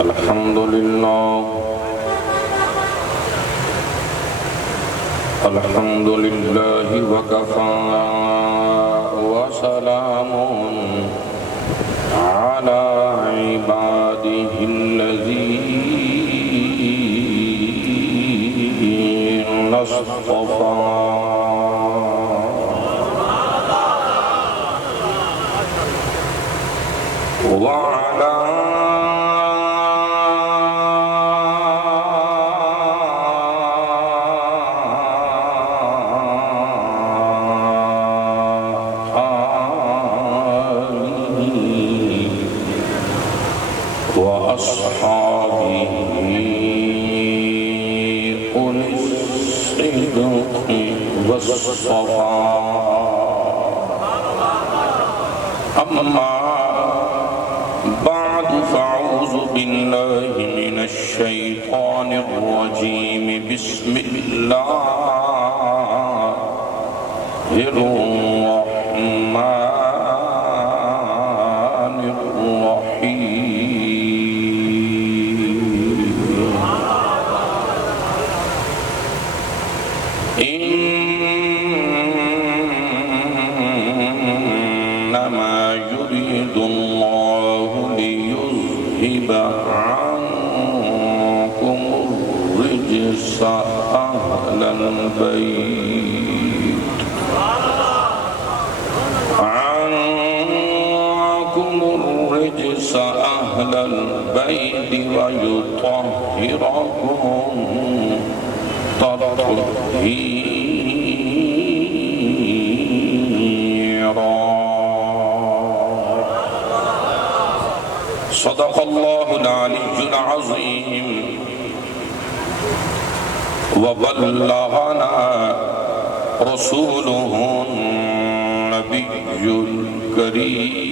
الحمد لله وكفى وسلام على عباده الذين اصطفى وعلى وأصحابه أولي الصدق والصفاء أما بعد فأعوذ بالله من الشيطان الرجيم بسم الله الرحمن الرحيم إنما يريد الله ليذهب عنكم الرجس أهل البيت ويطهركم تطهيرا. صدق الله العلي العظيم وبلغنا رسوله النبي الكريم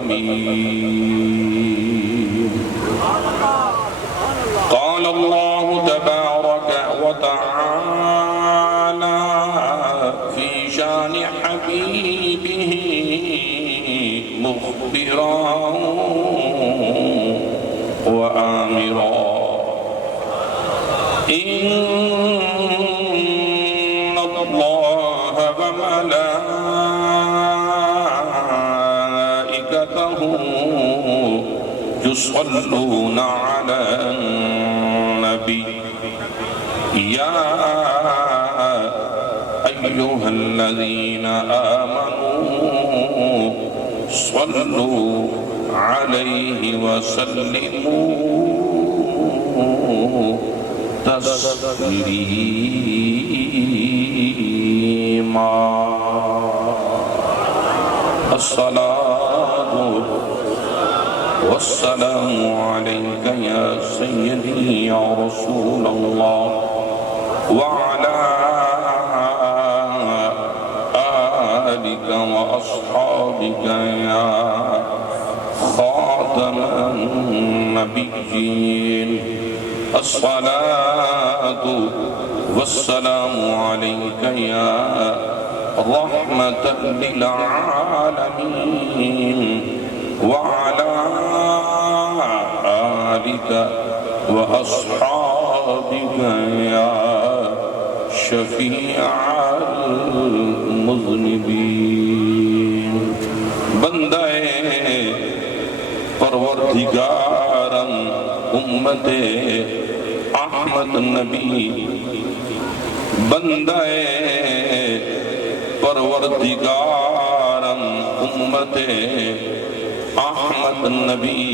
الأمين. قال الله تبارك وتعالى في شان حبيبه مخبرا وآمرا: إن الله وملائكته يصلون على النبي يا أيها الذين آمنوا صلوا عليه وسلموا تسليما. الصلاة والسلام عليك يا سيدي يا رسول الله وعلى آلك وأصحابك يا خاتم النبيين. الصلاة والسلام عليك يا رحمة للعالمين وعلى آلك وأصحابك يا شفيع المذنبين. بندہ پروردگارم امت احمد نبی، بندہ پروردگارم امت احمد نبی،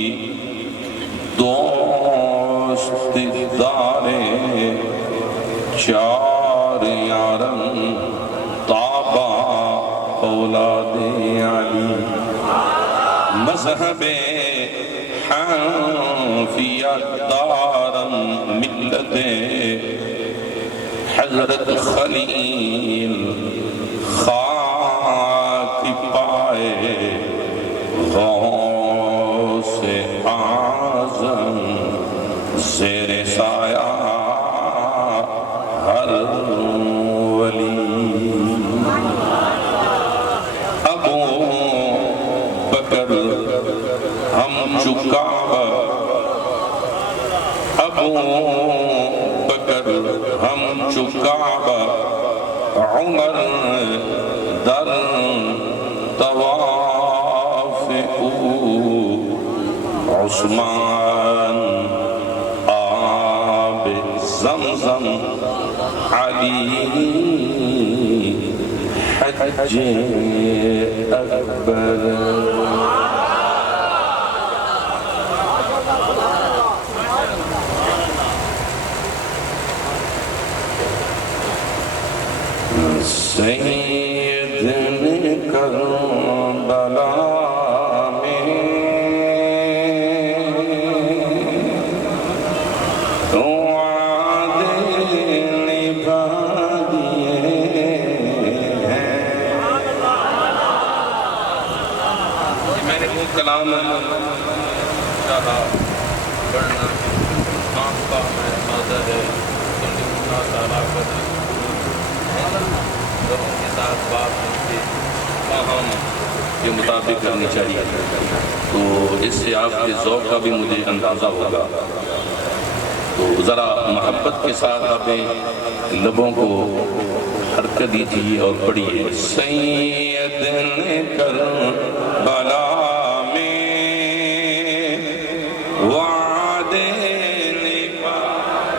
دوست دار چار یارم تابا اولاد علی، مذہب حنفیت دارم ملت حضرت خلیل خاک پائے غوث اعظم زیر سایہ ہر ولی. ابو بکر ہم چکا ابو بکر ہم چکا عمر در طواف عثمان آب زمزم علی حج اکبر سید کربلا میں تو عادل نبھا دیے ہیں۔ میں نے وہ کلام چاہا پڑھنا آپ کا میں حاضر ہے تمہیں تعالیٰ کا لوگوں کے ساتھ بات کرتے فہم کے مطابق کرنی چاہیے، تو اس سے آپ کے ذوق کا بھی مجھے اندازہ ہوگا۔ تو ذرا محبت کے ساتھ اپنے لبوں کو حرکت دیجیے اور پڑھیے۔ سید نے کربلا میں وعدے نبھا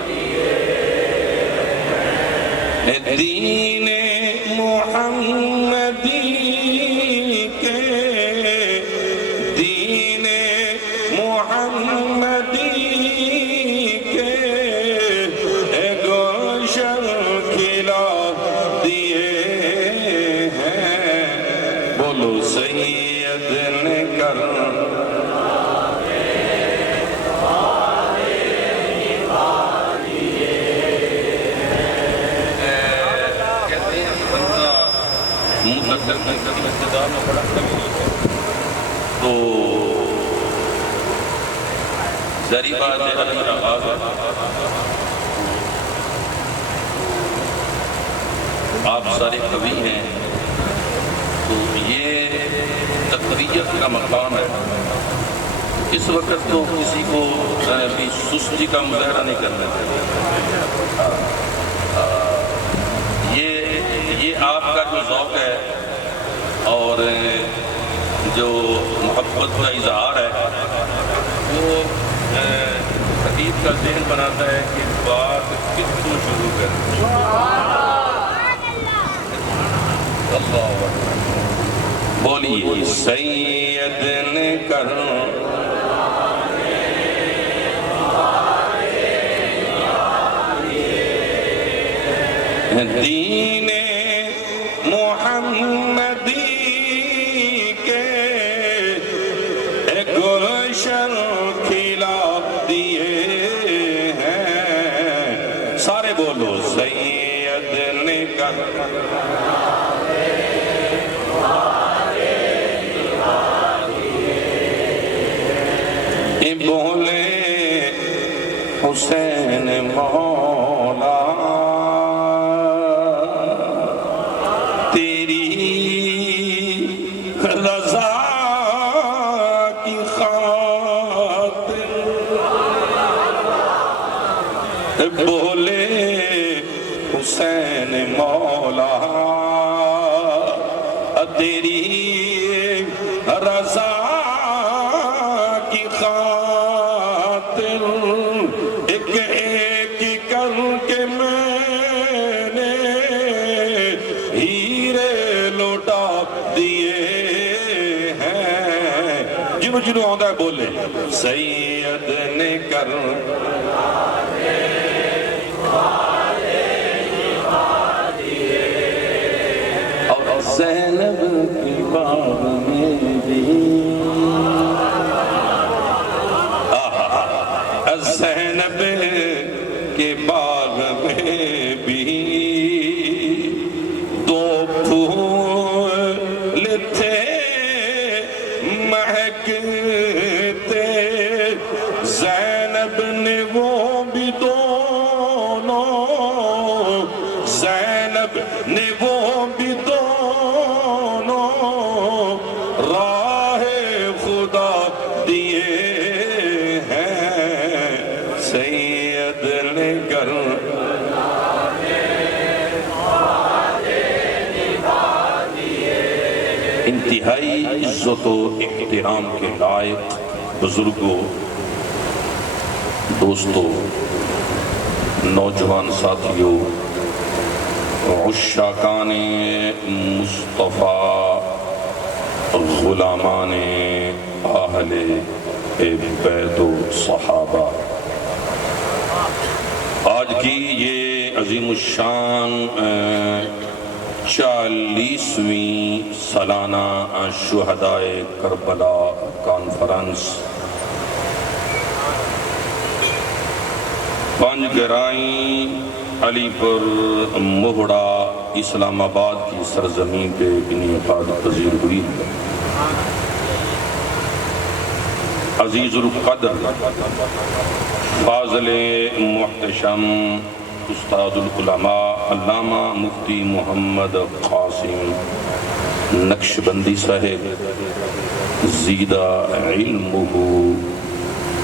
دیے، دین محمدی کے، دین محمدی کے گلشن کھلا دیے ہیں۔ بولو سید نے کر تو ذری بات ہے ابھی آغاز ہے، آپ سارے قوی ہیں، تو یہ تقریت کا مقام ہے۔ اس وقت تو کسی کو بھی سستی کا مظاہرہ نہیں کرنا چاہیے۔ یہ آپ کا جو ذوق ہے اور جو محبت کا اظہار ہے وہ خطیب کا ذہن بناتا ہے کہ بات کس کو شروع کریں۔ اللہ بولیے سید نے کر دین محمدی کے گلشن کھلا دیے ہیں۔ سارے بولو سید نے کہا بولے حسین مولا بولے حسین مولا تیری رضا کی خاطر ایک ایک کر کے میں نے ہیرے لوٹا دیے ہیں۔ جنہوں جنہوں آدھا ہے بولے سید نے کر زینب کی باغ میں بھی زینب کے باغ میں بھی دو پھول تھے مہکتے، زینب نے وہ بھی دونوں، زینب نے وہ بھی دونوں انتہائی عزت و احترام کے لائق بزرگوں، دوستوں، نوجوان ساتھیوں، عشاقان مصطفیٰ، غلامان اہل بیت و صحابہ، آج کی یہ عظیم الشان 40ویں سالانہ شہدائے کربلا کانفرنس پنج گرائیں علی پر مہڑا اسلام آباد کی سرزمین پہ انعقاد پذیر ہوئی۔ عزیز القدر فاضل محتشم استاد العلماء علامہ مفتی محمد قاسم نقشبندی صاحب زیدہ علمہ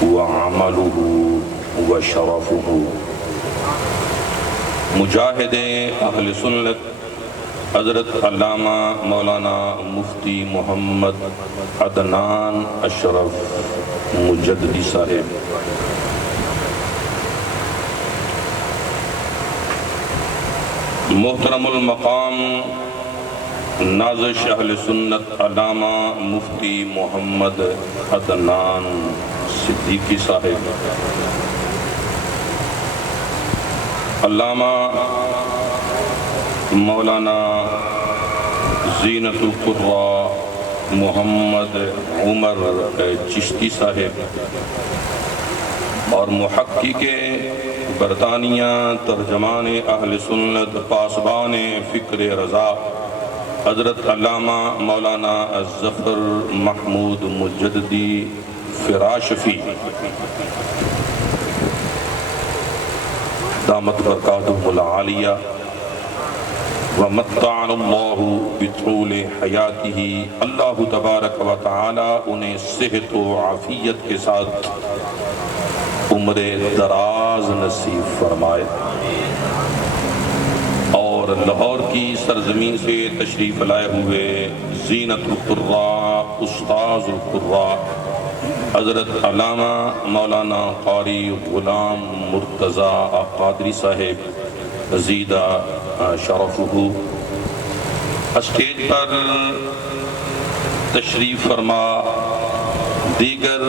وعملہ وشرفہ، مجاہد اہل سنت حضرت علامہ مولانا مفتی محمد عدنان اشرف مجددی صاحب، محترم المقام نازش اہل سنت علامہ مفتی محمد عدنان صدیقی صاحب، علامہ مولانا زینت القراء محمد عمر چشتی صاحب، اور محقق برطانیہ ترجمان اہل سنت پاسبان فکر رضا حضرت علامہ مولانا ظفر محمود مجددی فراشفی دامت برکاتہ العالیہ، ومتعنا اللہ بطول حیاتہ، اللہ تبارک و تعالی انہیں صحت و عافیت کے ساتھ عمر دراز نصیب فرمائے، اور لاہور کی سرزمین سے تشریف لائے ہوئے زینت القراء استاذ القراء حضرت علامہ مولانا قاری غلام مرتضیٰ قادری صاحب زیدہ شرفہ، اسٹیج پر تشریف فرما دیگر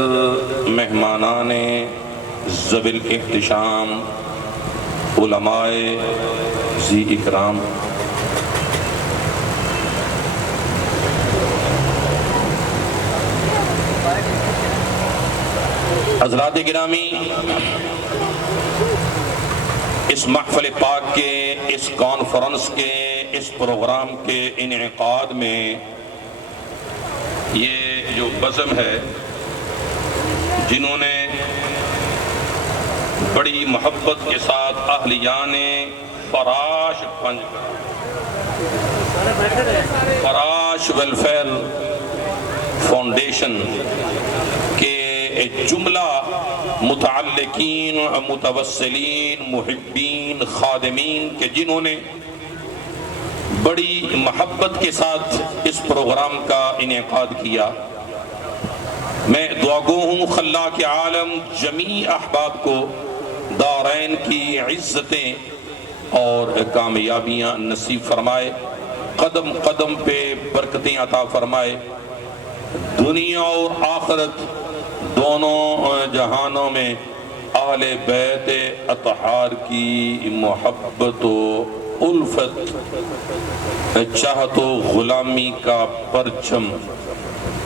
مہمانان ذوی الاحتشام، علماء ذی اکرام، حضرات گرامی، اس محفل پاک کے، اس کانفرنس کے، اس پروگرام کے انعقاد میں یہ جو بزم ہے، جنہوں نے بڑی محبت کے ساتھ اہلیان فراش ویلفیئر فاؤنڈیشن کے جملہ متعلقین، متوسلین، محبین، خادمین کے جنہوں نے بڑی محبت کے ساتھ اس پروگرام کا انعقاد کیا، میں دعا گو ہوں خلاق عالم جمیع احباب کو دارین کی عزتیں اور کامیابیاں نصیب فرمائے، قدم قدم پہ برکتیں عطا فرمائے، دنیا اور آخرت دونوں جہانوں میں اہل بیت اطہار کی محبت و الفت، چاہت و غلامی کا پرچم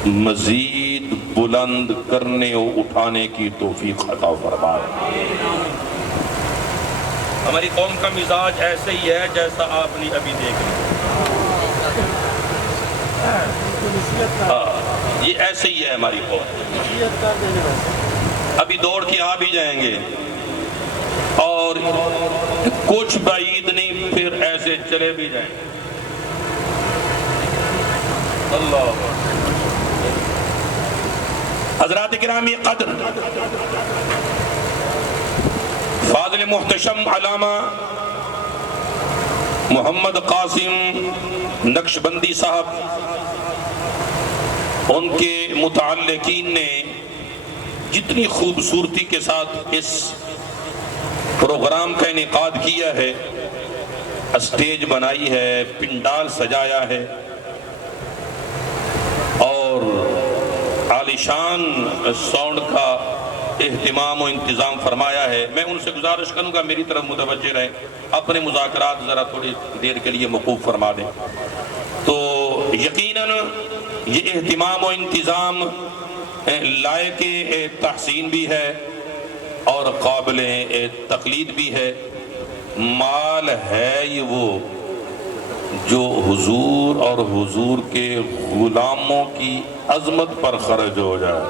مزید بلند کرنے و اٹھانے کی توفیق عطا فرمائے۔ ہماری قوم کا مزاج ایسے ہی ہے جیسا آپ نے ابھی دیکھ لیا، یہ ایسے ہی ہے ہماری قوم، ابھی دوڑ کے آ بھی جائیں گے اور کچھ بعید نہیں، پھر ایسے چلے بھی جائیں گے۔ اللہ حضرات گرامی قدر، فاضل محتشم علامہ محمد قاسم نقشبندی صاحب ان کے متعلقین نے جتنی خوبصورتی کے ساتھ اس پروگرام کا انعقاد کیا ہے، اسٹیج بنائی ہے، پنڈال سجایا ہے اور عالیشان ساؤنڈ کا اہتمام و انتظام فرمایا ہے، میں ان سے گزارش کروں گا میری طرف متوجہ رہیں، اپنے مذاکرات ذرا تھوڑی دیر کے لیے موقوف فرما دیں۔ تو یقیناً یہ اہتمام و انتظام لائق تحسین بھی ہے اور قابل تقلید بھی ہے۔ مال ہے یہ وہ جو حضور اور حضور کے غلاموں کی عظمت پر خرچ ہو جائے،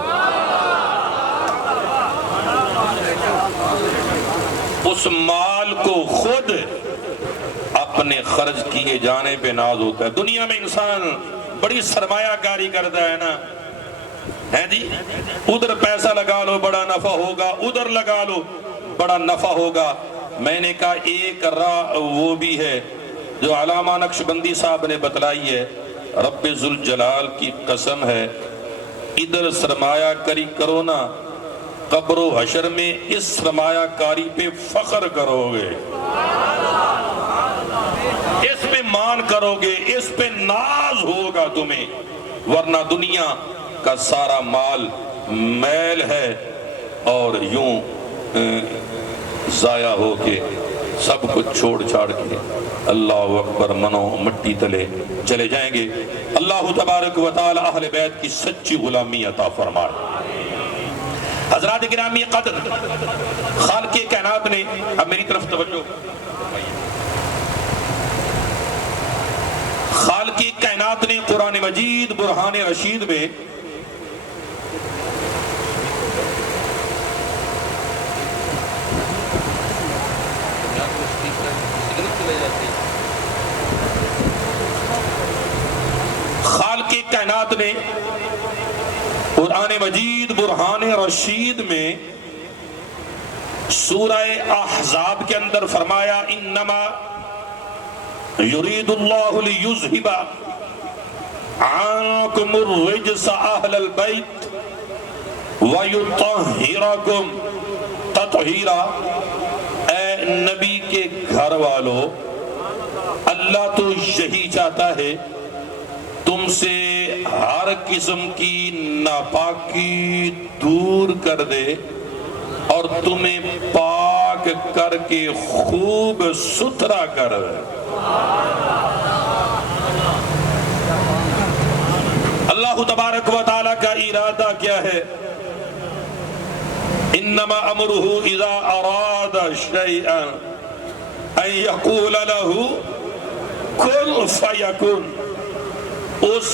اس مال کو خود اپنے خرچ کیے جانے پہ ناز ہوتا ہے۔ دنیا میں انسان بڑی سرمایہ کاری کرتا ہے نا، ہے جی، ادھر پیسہ لگا لو بڑا نفع ہوگا، ادھر لگا لو بڑا نفع ہوگا۔ میں نے کہا ایک راہ وہ بھی ہے جو علامہ نقشبندی صاحب نے بتلائی ہے، رب ذوالجلال کی قسم ہے، ادھر سرمایہ کاری کرو نا، قبر و حشر میں اس سرمایہ کاری پہ فخر کرو گے، اس پہ مان کرو گے، اس پہ ناز ہوگا تمہیں، ورنہ دنیا کا سارا مال میل ہے اور یوں ضائع ہو کے سب کچھ چھوڑ چھاڑ کے اللہ اکبر منو مٹی تلے چلے جائیں گے۔ اللہ تبارک و تعالی اہل بیت کی سچی غلامی عطا فرمائے۔ حضرات گرامی قدر، خالق کائنات نے، اب میری طرف توجہ، خالق کائنات نے قرآن مجید برہان رشید میں خالق کائنات نے قرآن مجید برہان رشید میں سورہ احزاب کے اندر فرمایا انما یرید اللہ لیذہب عنکم الرجس اہل البیت ویطہرکم تطہیرا۔ اے نبی کے گھر والو، اللہ تو یہی چاہتا ہے تم سے ہر قسم کی ناپاکی دور کر دے اور تمہیں پاک کر کے خوب ستھرا کر دے۔ اللہ تبارک و تعالیٰ کا ارادہ کیا ہے؟ انما امرہ اذا اراد شیئا ان یقول لہ کن فیکن۔ اس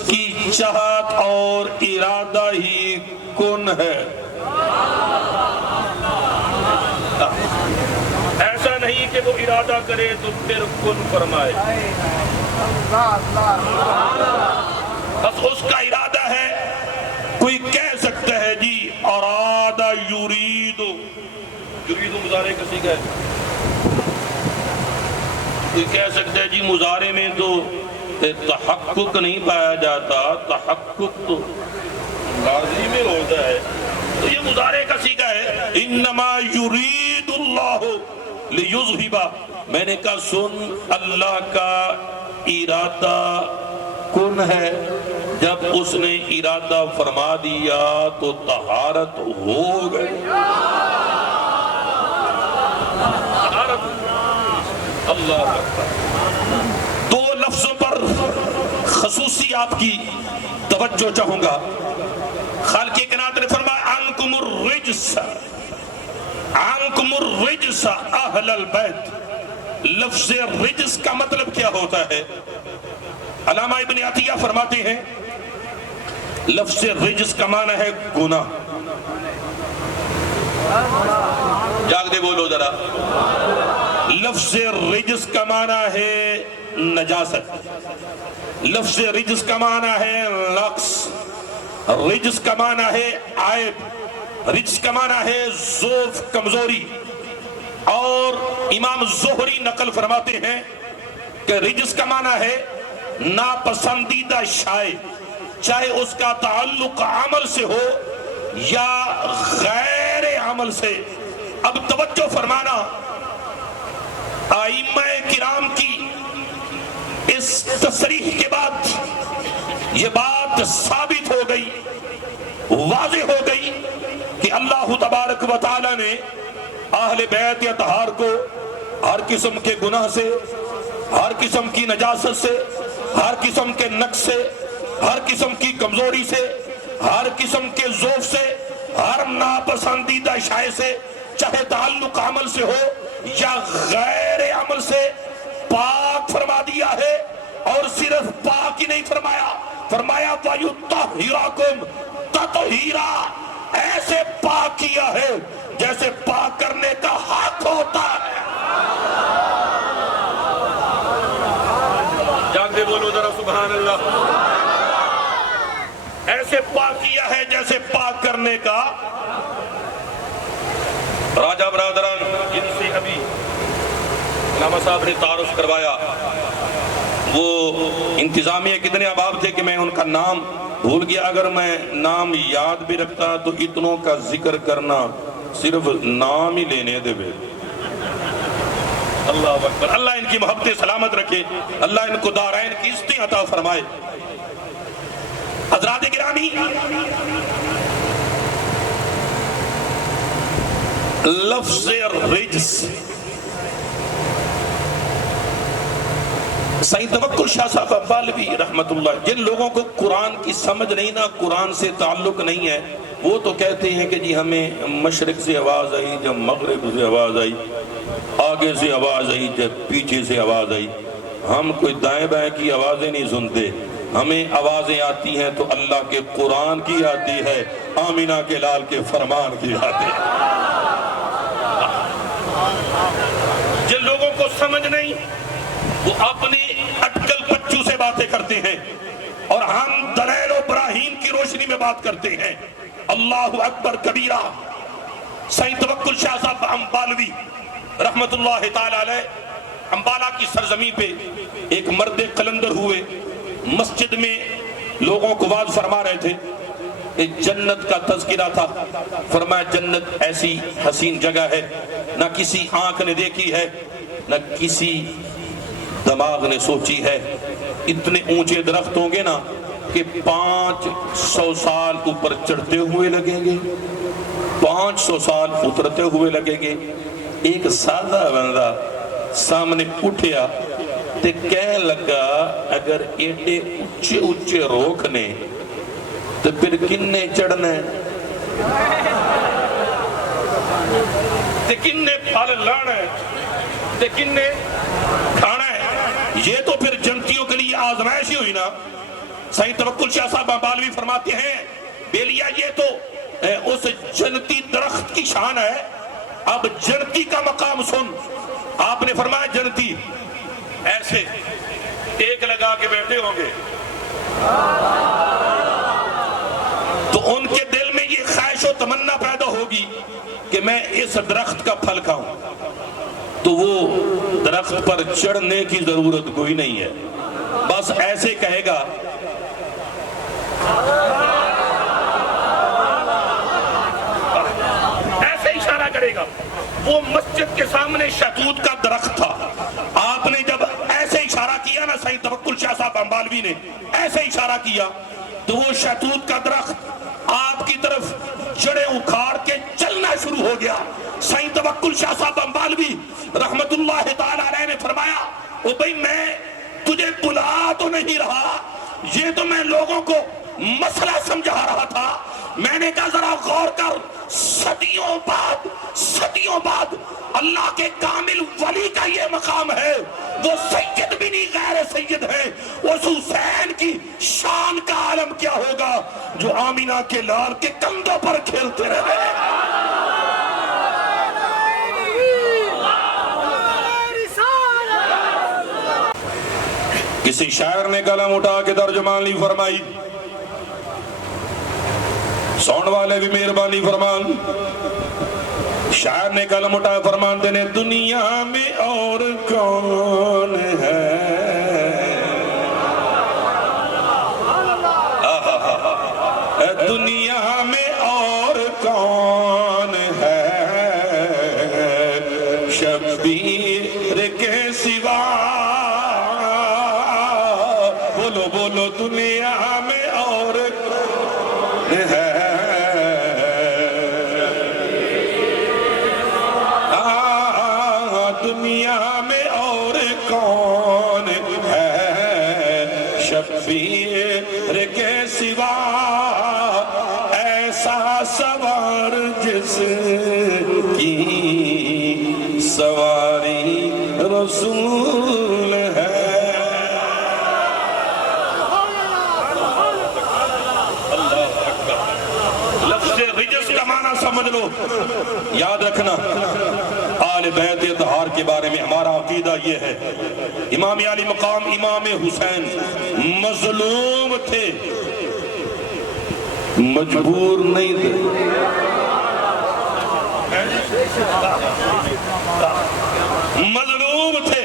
کی چاہت اور ارادہ ہی کن ہے، ایسا نہیں کہ وہ ارادہ کرے تو پھر کن فرمائے، بس اس کا ارادہ ہے۔ کوئی کہہ سکتا ہے جی ارادہ یرید، یرید مضارع کسی کا ہے، کوئی کہہ سکتا ہے جی مضارع میں تو تحقق نہیں پایا جاتا، تحقق تو لازمی میں ہوتا ہے، تو یہ مضارع کا صیغہ ہے۔ انما یرید اللہ لیذہب، میں نے کہا سن، اللہ کا ارادہ کن ہے، جب اس نے ارادہ فرما دیا تو طہارت ہو گئی۔ اللہ اکبر۔ دو لفظوں پر خصوصی آپ کی توجہ چاہوں گا۔ خالق کائنات نے فرمایا عنکم الرجس، عنکم الرجس اہل البیت۔ لفظ رجس کا مطلب کیا ہوتا ہے؟ علامہ ابن عطیہ فرماتے ہیں لفظ رجس کا معنی ہے گناہ۔ جاگ دے بولو ذرا۔ لفظ رجس کا معنی ہے نجاست، لفظ رجس کا معنی ہے نقص، رجس کا معنی ہے عیب، رجس کا معنی ہے ضعف، کمزوری۔ اور امام زہری نقل فرماتے ہیں کہ رجس کا معنی ہے ناپسندیدہ شے، چاہے اس کا تعلق عمل سے ہو یا غیر عمل سے. اب توجہ فرمانا، ائمہ کرام کی اس تصریح کے بعد یہ بات ثابت ہو گئی، واضح ہو گئی کہ اللہ تبارک و تعالی نے اہل بیت اطہار کو ہر قسم کے گناہ سے، ہر قسم کی نجاست سے، ہر قسم کے نقص سے، ہر قسم کی کمزوری سے، ہر قسم کے ضعف سے، ہر ناپسندیدہ شے سے، چاہے تعلق عمل سے ہو یا غیر عمل سے، پاک فرما دیا ہے. اور صرف پاک ہی نہیں فرمایا، فرمایا وَيُطَهِّرَكُمْ تَطْهِيرًا، ایسے پاک کیا ہے جیسے پاک کرنے کا حق ہوتا ہے. جاگتے بولو ذرا سبحان اللہ. ایسے پاک کیا ہے جیسے پاک کرنے کا. راجہ برادران، جن سے ابھی علامہ صاحب نے تعارف کروایا، وہ انتظامیہ کتنے احباب تھے کہ میں ان کا نام بھول گیا. اگر میں نام یاد بھی رکھتا تو اتنوں کا ذکر کرنا صرف نام ہی لینے دے بے. اللہ اکبر. اللہ ان کی محبت سلامت رکھے، اللہ ان کو دارین کی عزتیں عطا فرمائے. حضرات گرامی، لفظ رجس، سید توکل شاہ صاحب ابالوی رحمت اللہ، جن لوگوں کو قرآن کی سمجھ نہیں نا، قرآن سے تعلق نہیں ہے، وہ تو کہتے ہیں کہ جی ہمیں مشرق سے آواز آئی، جب مغرب سے آواز آئی، آگے سے آواز آئی، جب پیچھے سے آواز آئی. ہم کوئی دائیں بائیں کی آوازیں نہیں سنتے، ہمیں آوازیں آتی ہیں تو اللہ کے قرآن کی آتی ہے، آمینہ کے لال کے فرمان کی آتی ہے. جن لوگوں کو سمجھ نہیں وہ اپنے اٹکل بچوں سے باتیں کرتے ہیں، اور ہم دلیل و براہین کی روشنی میں بات کرتے ہیں. اللہ اکبر کبیرہ. سید توکل شاہ صاحب امبالوی رحمت اللہ تعالی علیہ، امبالہ کی سرزمین پہ ایک مرد قلندر ہوئے، مسجد میں لوگوں کو واعظ فرما رہے تھے. ایک جنت کا تذکرہ تھا. فرمایا جنت ایسی حسین جگہ ہے، نہ کسی آنکھ نے دیکھی ہے، نہ کسی دماغ نے سوچی ہے. اتنے اونچے درخت ہوں گے نا کہ 500 سال اوپر چڑھتے ہوئے لگیں گے، 500 سال اترتے ہوئے لگیں گے. ایک سادہ بندہ سامنے اٹھیا تے کہنے لگا اگر ایڈے اچھے اچھے روک نے تو پھر کنے چڑھنے، تے کنے پھل لانے، تے کنے کھانا ہے. یہ تو پھر جنتیوں کے لیے آزمائش ہی ہوئی نا. سید توکل شاہ صاحب امبالوی فرماتے ہیں بیلیا یہ تو اس جنتی درخت کی شان ہے. اب جنتی کا مقام سن. آپ نے فرمایا جنتی ایسے ایک لگا کے بیٹھے ہوں گے تو ان کے دل میں یہ خواہش و تمنا پیدا ہوگی کہ میں اس درخت کا پھل کھاؤں. تو وہ درخت پر چڑھنے کی ضرورت کوئی نہیں ہے، بس ایسے کہے گا ایسے اشارہ کرے گا. وہ مسجد کے سامنے شہتوت کا درخت تھا. آپ نے جب ایسے اشارہ کیا نا، سید توکل شاہ صاحب امبالوی نے ایسے اشارہ کیا تو وہ شہتوت کا درخت آپ کی طرف جڑیں اکھاڑ کے چلنا شروع ہو گیا. سید توکل شاہ صاحب امبالوی رحمت اللہ تعالی علیہ نے فرمایا او بھئی میں تجھے بلا تو نہیں رہا، یہ تو میں لوگوں کو مسئلہ سمجھا رہا تھا. میں نے کہا ذرا غور کر، صدیوں بعد اللہ کے کامل ولی کا یہ مقام ہے. وہ سید بھی نہیں غیر سید ہے. اس حسین کی شان کا عالم کیا ہوگا جو آمینہ کے لال کے کندھوں پر کھیلتے رہے. کسی شاعر نے قلم اٹھا کے ترجمان لی فرمائی، سون والے بھی مہربانی فرمان. شاعر نے قلم اٹھا فرمان دینے دنیا میں اور کون ہے ہے دنیا میں اور کون ہے شبیر کے سوا ایسا سوار جس کی سواری رسول ہے لفظ رجس کا معنی سمجھ لو یاد رکھنا آل بیت اطہار کے بارے میں ہمارا عقیدہ یہ ہے امام علی مقام امام حسین مظلوم تھے مجبور نہیں تھے مظلوم تھے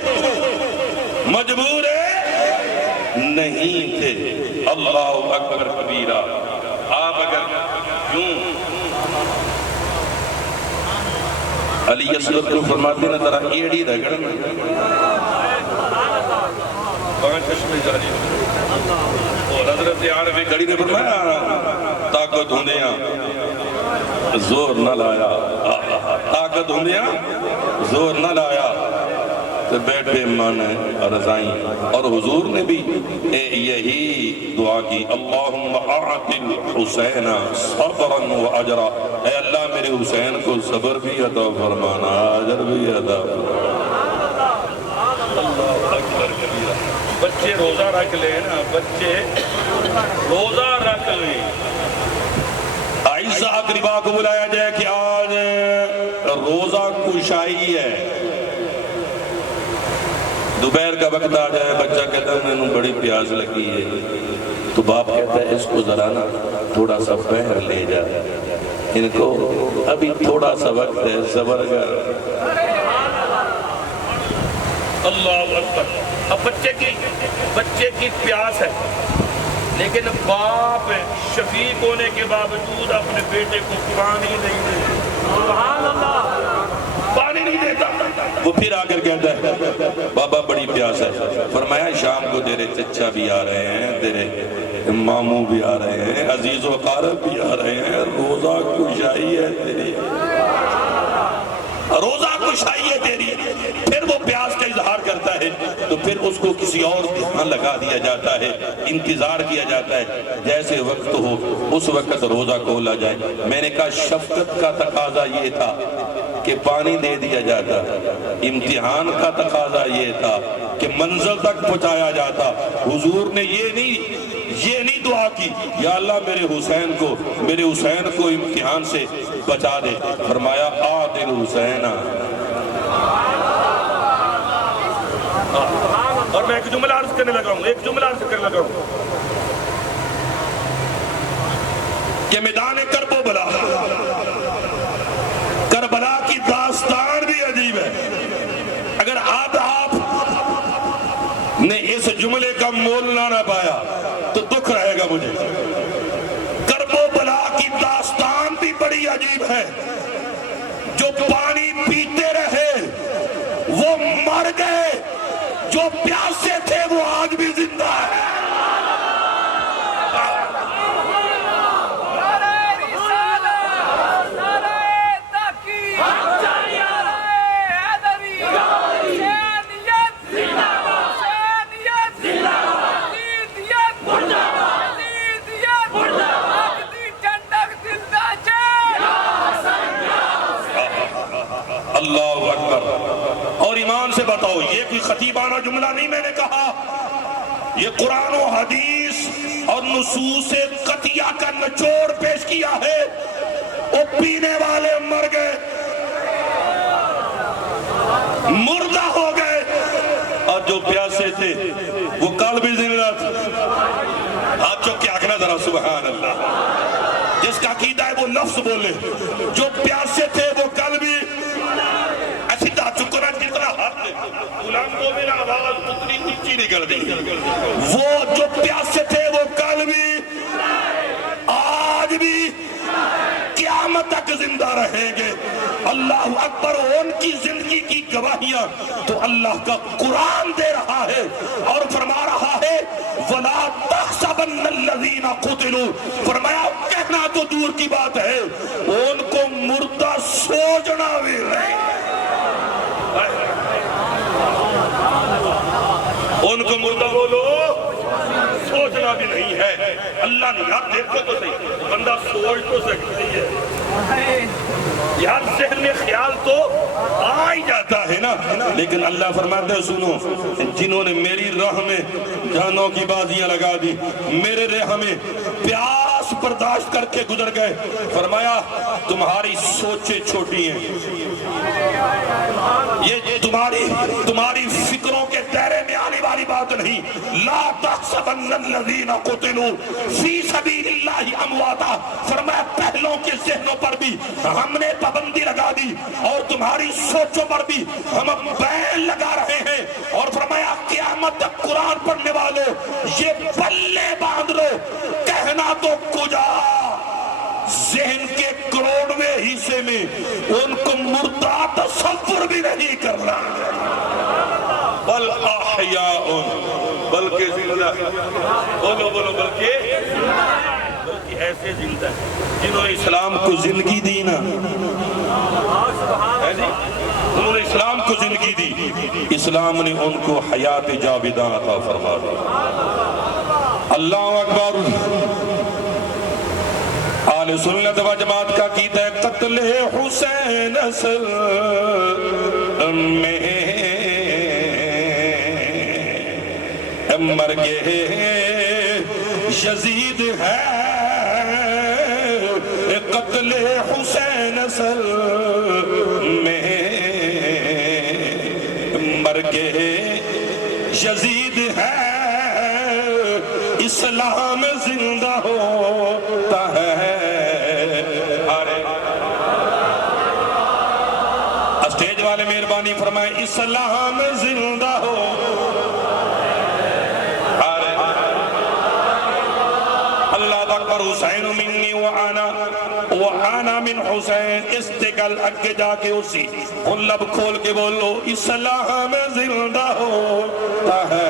مجبور نہیں تھے اللہ اکبر کبیرہ آپ اگر یوں علی اسود کو فرماتے ہیں ذرا ایڑی رگڑ میں پانچ چشمے جاری اور حضرت عارف گھڑی نے فرمایا طاقت ہوندیاں زور نہ لایا طاقت ہوندیاں زور نہ لایا تو بیٹھے من رضائیں اور حضور نے بھی یہی دعا کی اللہم اعطل حسین صبرا و اجرا اے اللہ میرے حسین کو صبر بھی عطا فرمانا اجر بھی عطا فرمانا اللہ اکبر کبیرہ بچے روزہ رکھ لیں نا بچے روزہ رکھ لیں عائشہ اقربا کو بلایا جائے کہ آج روزہ کشائی ہے دوپہر کا وقت آ جائے بچہ کہتا ہے میں بڑی پیاس لگی ہے تو باپ کہتا ہے اس کو ذرا نا تھوڑا سا پہر لے جا ان کو ابھی تھوڑا سا وقت ہے صبر کر اللہ اکبر اب بچے کی پیاس ہے لیکن باپ شفیق ہونے کے باوجود اپنے بیٹے کو پانی نہیں دیتا سبحان اللہ پانی نہیں دیتا وہ پھر آ کر کہتا ہے بابا بڑی پیاس ہے فرمایا شام کو تیرے چچا بھی آ رہے ہیں تیرے ماموں بھی آ رہے ہیں عزیز و اقارب بھی آ رہے ہیں روزہ کشائی ہے تیری روزہ کشائی ہے تیری پھر وہ پیاس کا اظہار کرتا ہے تو پھر اس کو کسی اور دھیان لگا دیا جاتا ہے انتظار کیا جاتا ہے جیسے وقت ہو اس وقت روزہ کھولا جائے میں نے کہا شفقت کا تقاضا یہ تھا کہ پانی دے دیا جاتا امتحان کا تقاضا یہ تھا کہ منزل تک پہنچایا جاتا حضور نے یہ نہیں دعا کی یا اللہ میرے حسین کو امتحان سے بچا دے فرمایا آدل حسین اور میں ایک جملہ عرض کرنے لگا ہوں کہ میدان کربلا کی داستان بھی عجیب ہے اگر آپ نے اس جملے کا مول نہ پایا تو دکھ رہے گا مجھے کرب و بلا کی داستان بھی بڑی عجیب ہے جو پانی پیتے رہے وہ مر گئے جو پیاسے تھے وہ آج بھی زندہ ہے اللہ اکبر اور ایمان سے بتاؤ یہ کوئی خطیبانہ جملہ نہیں میں نے کہا یہ قرآن و حدیث اور نصوص قطعیہ کا نچوڑ پیش کیا ہے وہ پینے والے مر گئے مردہ ہو گئے اور جو پیاسے تھے وہ کل بھی زندہ تھے آپ چوک کے آخنا ذرا سبحان اللہ جس کا عقیدہ ہے وہ لفظ بولے جو پیاسے تھے وہ کل بھی ایسی چکرہ جتنا حق غلام کو میرا آواز اتنی اونچی نکل دی وہ جو پیاسے تھے وہ کل بھی آج بھی قیامت تک زندہ رہیں گے اللہ اکبر ان کی زندگی کی گواہیاں تو اللہ کا قرآن دے رہا ہے اور فرما رہا ہے وَلَا تَحْسَبَنَّ الَّذِينَ قُتِلُوا فرمایا کہنا شعور کی بات ہے، ان کو مردہ سوچنا بھی نہیں، ان کو مردہ بولو سوچنا بھی نہیں ہے۔ اللہ نے یار دیکھو تو صحیح، بندہ سوچ تو سکتا ہی ہے یار، ذہن میں خیال تو آ ہی جاتا ہے نا، لیکن اللہ فرماتے ہیں سنو، جنہوں نے میری راہ میں جانوں کی بازیاں لگا دی، میرے راہ میں پیاس برداشت کر کے گزر گئے، فرمایا تمہاری سوچیں چھوٹی ہیں، یہ تمہاری فکروں کے دائرے میں آنے والی بات نہیں۔ لا تحسبن الذین قتلوا فی سبیل اللہ امواتا، فرمایا پہلوں کے ذہنوں پر بھی ہم نے پابندی لگا دی اور تمہاری سوچوں پر بھی ہم بین لگا رہے ہیں، اور فرمایا قیامت تک قرآن پڑھنے والوں یہ بلے باندھ لو، کہنا تو کجا ذہن کے کروڑویں حصے میں ان کو مردہ تصور بھی نہیں کرنا، بل احیاء، بلکہ زندہ، بولو بلکہ ایسے زندہ جنہوں نے اسلام کو زندگی دی نا، انہوں نے اسلام کو زندگی دی، اسلام نے ان کو حیات جاوداں عطا فرما دی۔ اللہ اکبر۔ اہل سنت و جماعت کا عقیدہ ہے قتل حسین اصل میں مرگ یزید ہے، قتل حسین اصل میں مرگ یزید ہے، اسلام زندہ ہوتا ہے۔ اسٹیج والے مہربانی فرمائے اسلام زندہ ہو، اللہ اکبر۔ حسین منی وانا من حسین، استقل اگے جا کے اسی لب کھول کے بولو اسلام زندہ ہوتا ہے۔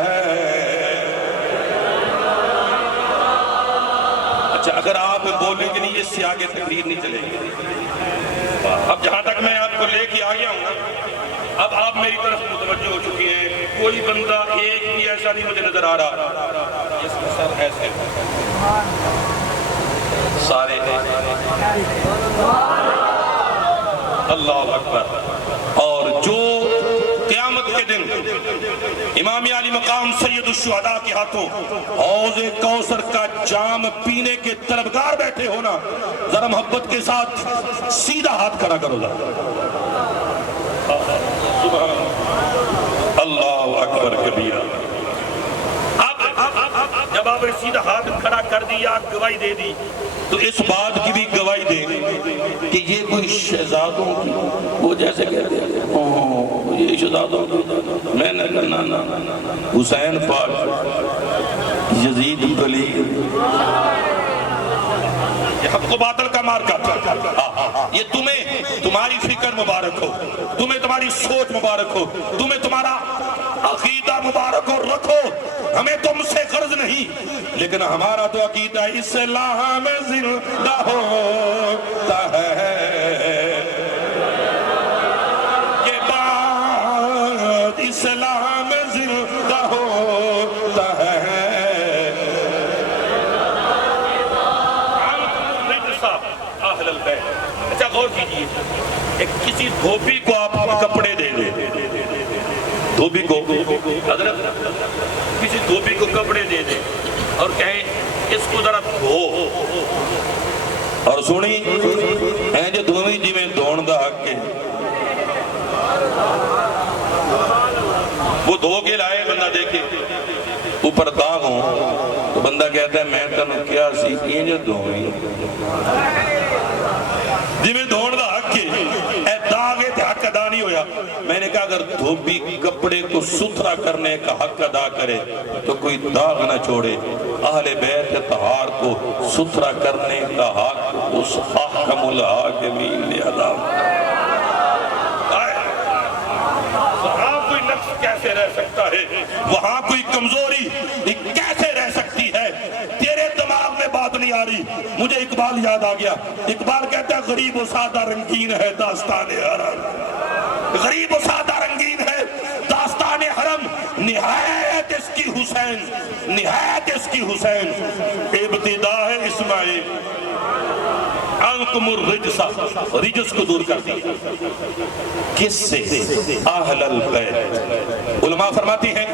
اچھا اگر آپ بولیں گے نہیں، اس سے آگے تقریر نہیں چلے گی۔ اب جہاں تک میں آپ کو لے کے آ گیا ہوں، اب آپ میری طرف متوجہ ہو چکی ہیں، کوئی بندہ ایک بھی ایسا نہیں مجھے نظر آ رہا اس کا سر ایسے سارے، اللہ اکبر۔ اور جو قیامت کے دن امام علی مقام سید الشہداء کے ہاتھوں حوض کوثر کا جام پینے کے طلبگار بیٹھے ہونا، ذرا محبت کے ساتھ سیدھا ہاتھ کھڑا کرو ذرا، اللہ اکبر کبیرہ۔ جب آپ نے سیدھا ہاتھ کھڑا کر دیا، گواہی دے دی، تو اس بات کی بھی گواہی دے کہ یہ کوئی شہزادوں کی، وہ جیسے کہتے ہیں یہ شہزادوں کی، میں نے کہنا حسین پاک یزید ولی، یہ حق و باطل کا مارکا تھا۔ یہ تمہیں تمہاری فکر مبارک ہو، تمہیں تمہاری سوچ مبارک ہو، تمہیں تمہارا عقیدہ مبارک ہو، رکھو، ہمیں تم سے غرض نہیں، لیکن ہمارا تو عقیدہ اسلام زندہ ہوتا ہے، یہ بات اسلام زندہ ہوتا ہے۔ اچھا غور کیجئے، ایک کسی دھوبی کو آپ کپڑے دے دیں، دھوبی کو حضرت کسی دھوبی کو کپڑے دے دیں اور کہیں اس کو ذرا دھو، اور سنی ہیں جو دھومی جی میں دھون دا حق کے، وہ دھو کے لائے، بندہ دیکھے اوپر داغ ہوں تو بندہ کہتا ہے میں تنوں کیا سی یہ جو دھوئی جی میں دھون دا حق کے، اے داغے تے حق ادا نہیں ہویا۔ میں نے کہا اگر دھوبی کپڑے کو ستھرا کرنے کا حق ادا کرے تو کوئی داغ نہ چھوڑے، اہل بیت طہار کو ستھرا کرنے کا حق اس احکم الحاکمین نے ادا وہاں کوئی نقص کیسے رہ سکتا ہے، وہاں کوئی کمزوری کیسے رہ سکتی ہے، تیرے دماغ میں بات نہیں آ آ رہی، مجھے اقبال یاد آ گیا۔ اقبال کہتا ہے غریب و سادہ رنگین ہے داستان حرم، غریب و سادہ رنگین ہے داستان حرم، نہایت اس کی حسین، نہایت اس کی حسین، ابتدا ہے اسماعیل، عنکم الرجسہ، رجس کو دور کر دی۔ کس سے؟ اہل البیت۔ علماء فرماتی ہیں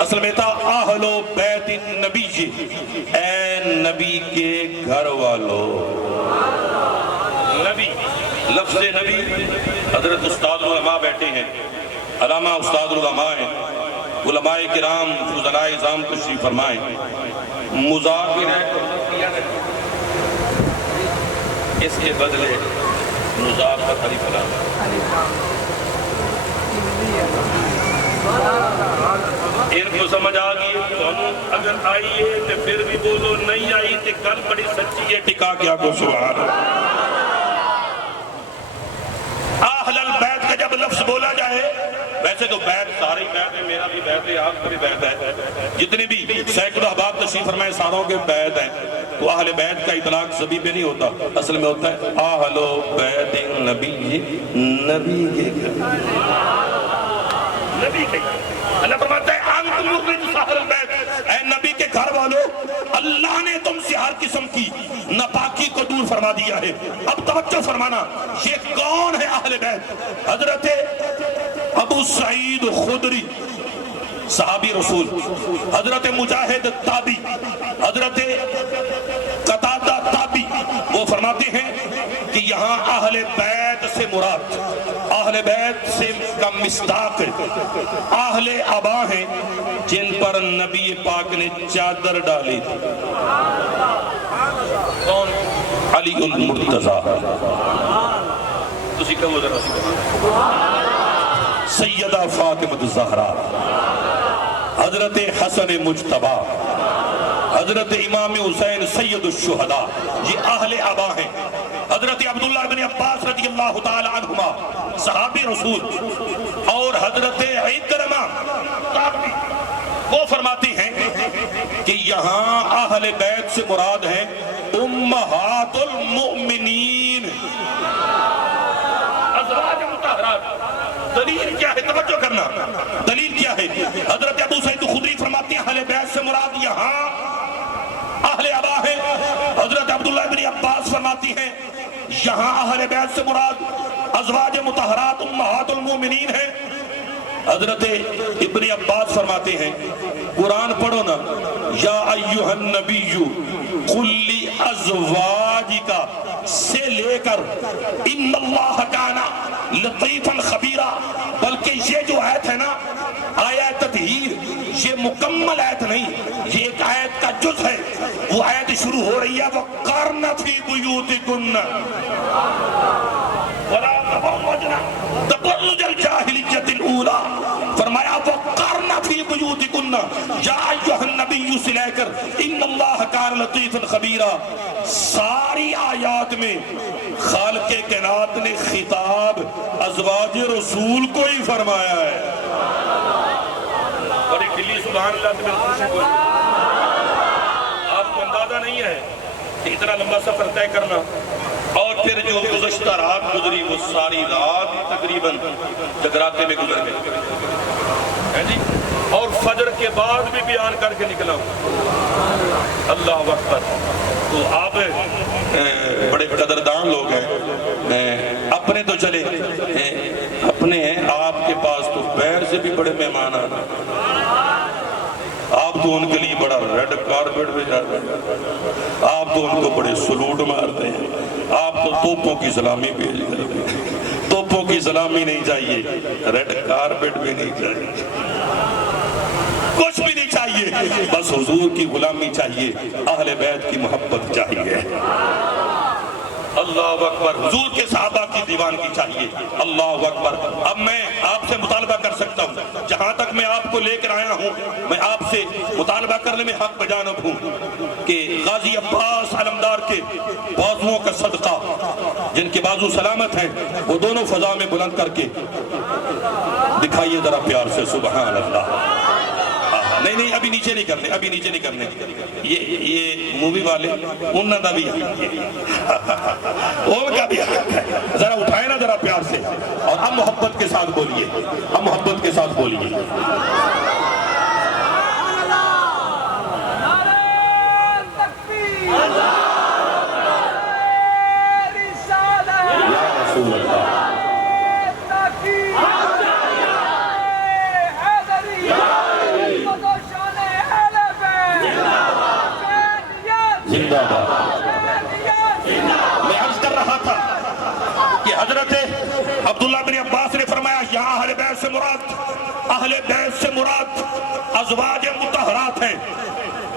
اصل میں تھا اہل بیت النبی، اے نبی کے گھر والوں۔ نبی، لفظ نبی، حضرت استاد العلماء بیٹھے ہیں، علامہ استاد العلماء ہیں، علماء کرام فضلاء اعظام تشریف فرمائیں۔ مذاکرہ اس کے بدلے مذاکرہ علی فلان، ان کو سمجھ آ گئی، اگر آئیے تو پھر بھی بولو، نہیں آئی تو گل بڑی سچی ہے، ٹکا کیا کو سبحان اللہ۔ اہل البیت کا جب لفظ بولا جائے، ویسے تو بیت ساری بیت ہے، میرا بھی بیت ہے، آپ کا بھی بیت ہے، جتنے بھی سینکڑوں احباب تشریف فرمائے ساروں کے بیت ہیں، تو اہل بیت کا اطلاق سبھی پہ نہیں ہوتا، اصل میں ہوتا ہے اہل بیت نبی، نبی کے گھر، نبی کے گھر۔ اللہ فرماتا ہے انتم الرجس اہل البیت، اے نبی کے گھر والوں، اللہ نے تم سے ہر قسم کی ناپاکی کو دور فرما دیا ہے۔ اب توجہ فرمانا، یہ کون ہے اہل بیت؟ حضرت ابو سعید خدری صحابی رسول، حضرت مجاہد تابی، حضرت قتادہ تابی، وہ فرماتے ہیں کہ یہاں اہل بیت سے مراد، اہل بیت سے کا مصداق اہل ابا ہیں جن پر نبی پاک نے چادر ڈالی تھی۔ کون؟ علی المرتضیٰ، تسی کہو ذرا سیدہ فاطمہ الزہرا، حضرت حسن مجتبی، حضرت امام حسین سید الشہداء، یہ اہل ابا ہیں۔ حضرت عبداللہ بن عباس رضی اللہ تعالی عنہما صحابی رسول، اور حضرت عکرمہ تابعی، وہ فرماتی ہیں کہ یہاں اہل بیت سے مراد ہیں امہات المؤمنین، ازواج مطہرات۔ دلیل کیا ہے؟ توجہ کرنا، دلیل کیا ہے؟ حضرت ابو سعید خدری فرماتے ہیں اہل بیت سے مراد یہاں اہل ابا ہے۔ حضرت عبداللہ بن عباس فرماتی ہیں یہاں اہل بیت سے مراد ازواج مطہرات امہات المومنین ہے۔ حضرت ابن عباس فرماتے ہیں قرآن پڑھو نا، یا ایہا النبی قل لازواجک سے لے کر ان اللہ کان لطیفا خبیرا، بلکہ یہ جو آیت ہے نا، آیت تطہیر، یہ مکمل آیت نہیں، یہ ایک آیت کا جز ہے۔ وہ آیت شروع ہو رہی ہے وَقَرْنَ فِي بُيُوتِكُنَّ وَلَا تَبَرَّجْنَ تَبَرُّجَ الْجَاهِلِيَّةِ الْأُولَى، فرمایا وَقَرْنَ فِي بُيُوتِكُنَّ یا ایھا النبی سے لے کر ان اللہ کان لطیفا خبیرا۔ ساری آیات میں خالق کائنات نے خطاب ازواج رسول کو ہی فرمایا ہے۔ اور ایک دلی سبحان اللہ سے میرے خوشی کو، آپ کو اندازہ نہیں ہے کہ اتنا لمبا سفر طے کرنا، اور پھر جو گزشتہ رات گزری وہ ساری رات تقریباً جگراتے میں گزر گئی، اور فجر کے بعد بھی بیان کر کے نکلا ہوں۔ اللہ اکبر۔ تو آپ بڑے قدردان لوگ ہیں، اپنے تو چلے اپنے ہیں، آپ کے پاس تو پیر سے بھی بڑے مہمان آنا، آپ تو ان کے لیے بڑا ریڈ کارپیٹ پہ جاتے ہیں، آپ تو ان کو بڑے سلوٹ مارتے ہیں، آپ تو توپوں کی سلامی بھیج کرتے ہیں۔ توپوں کی سلامی نہیں چاہیے، ریڈ کارپیٹ بھی نہیں چاہیے، کچھ بھی نہیں چاہیے، بس حضور کی غلامی چاہیے، اہل بیت کی محبت چاہیے۔ اللہ اکبر۔ حضور کے صحابہ کی دیوانگی چاہیے۔ اللہ اکبر۔ اب میں آپ سے مطالبہ کر سکتا ہوں، جہاں تک میں آپ کو لے کر آیا ہوں، میں آپ سے مطالبہ کرنے میں حق بجانب ہوں کہ غازی عباس علمدار کے بازوؤں کا صدقہ، جن کے بازو سلامت ہیں، وہ دونوں فضا میں بلند کر کے دکھائیے ذرا پیار سے سبحان اللہ۔ نہیں ابھی نیچے نہیں کرنے، ابھی نیچے نہیں کرنے. یہ مووی والے انہوں کا بھی ان کا بھی ذرا اٹھائے نا ذرا پیار سے، اور اب محبت کے ساتھ بولیے، اب محبت کے ساتھ بولیے. میں عرض کر رہا تھا کہ حضرت عبداللہ بن عباس نے فرمایا یہاں اہل بیت سے مراد ازواج مطہرات ہیں.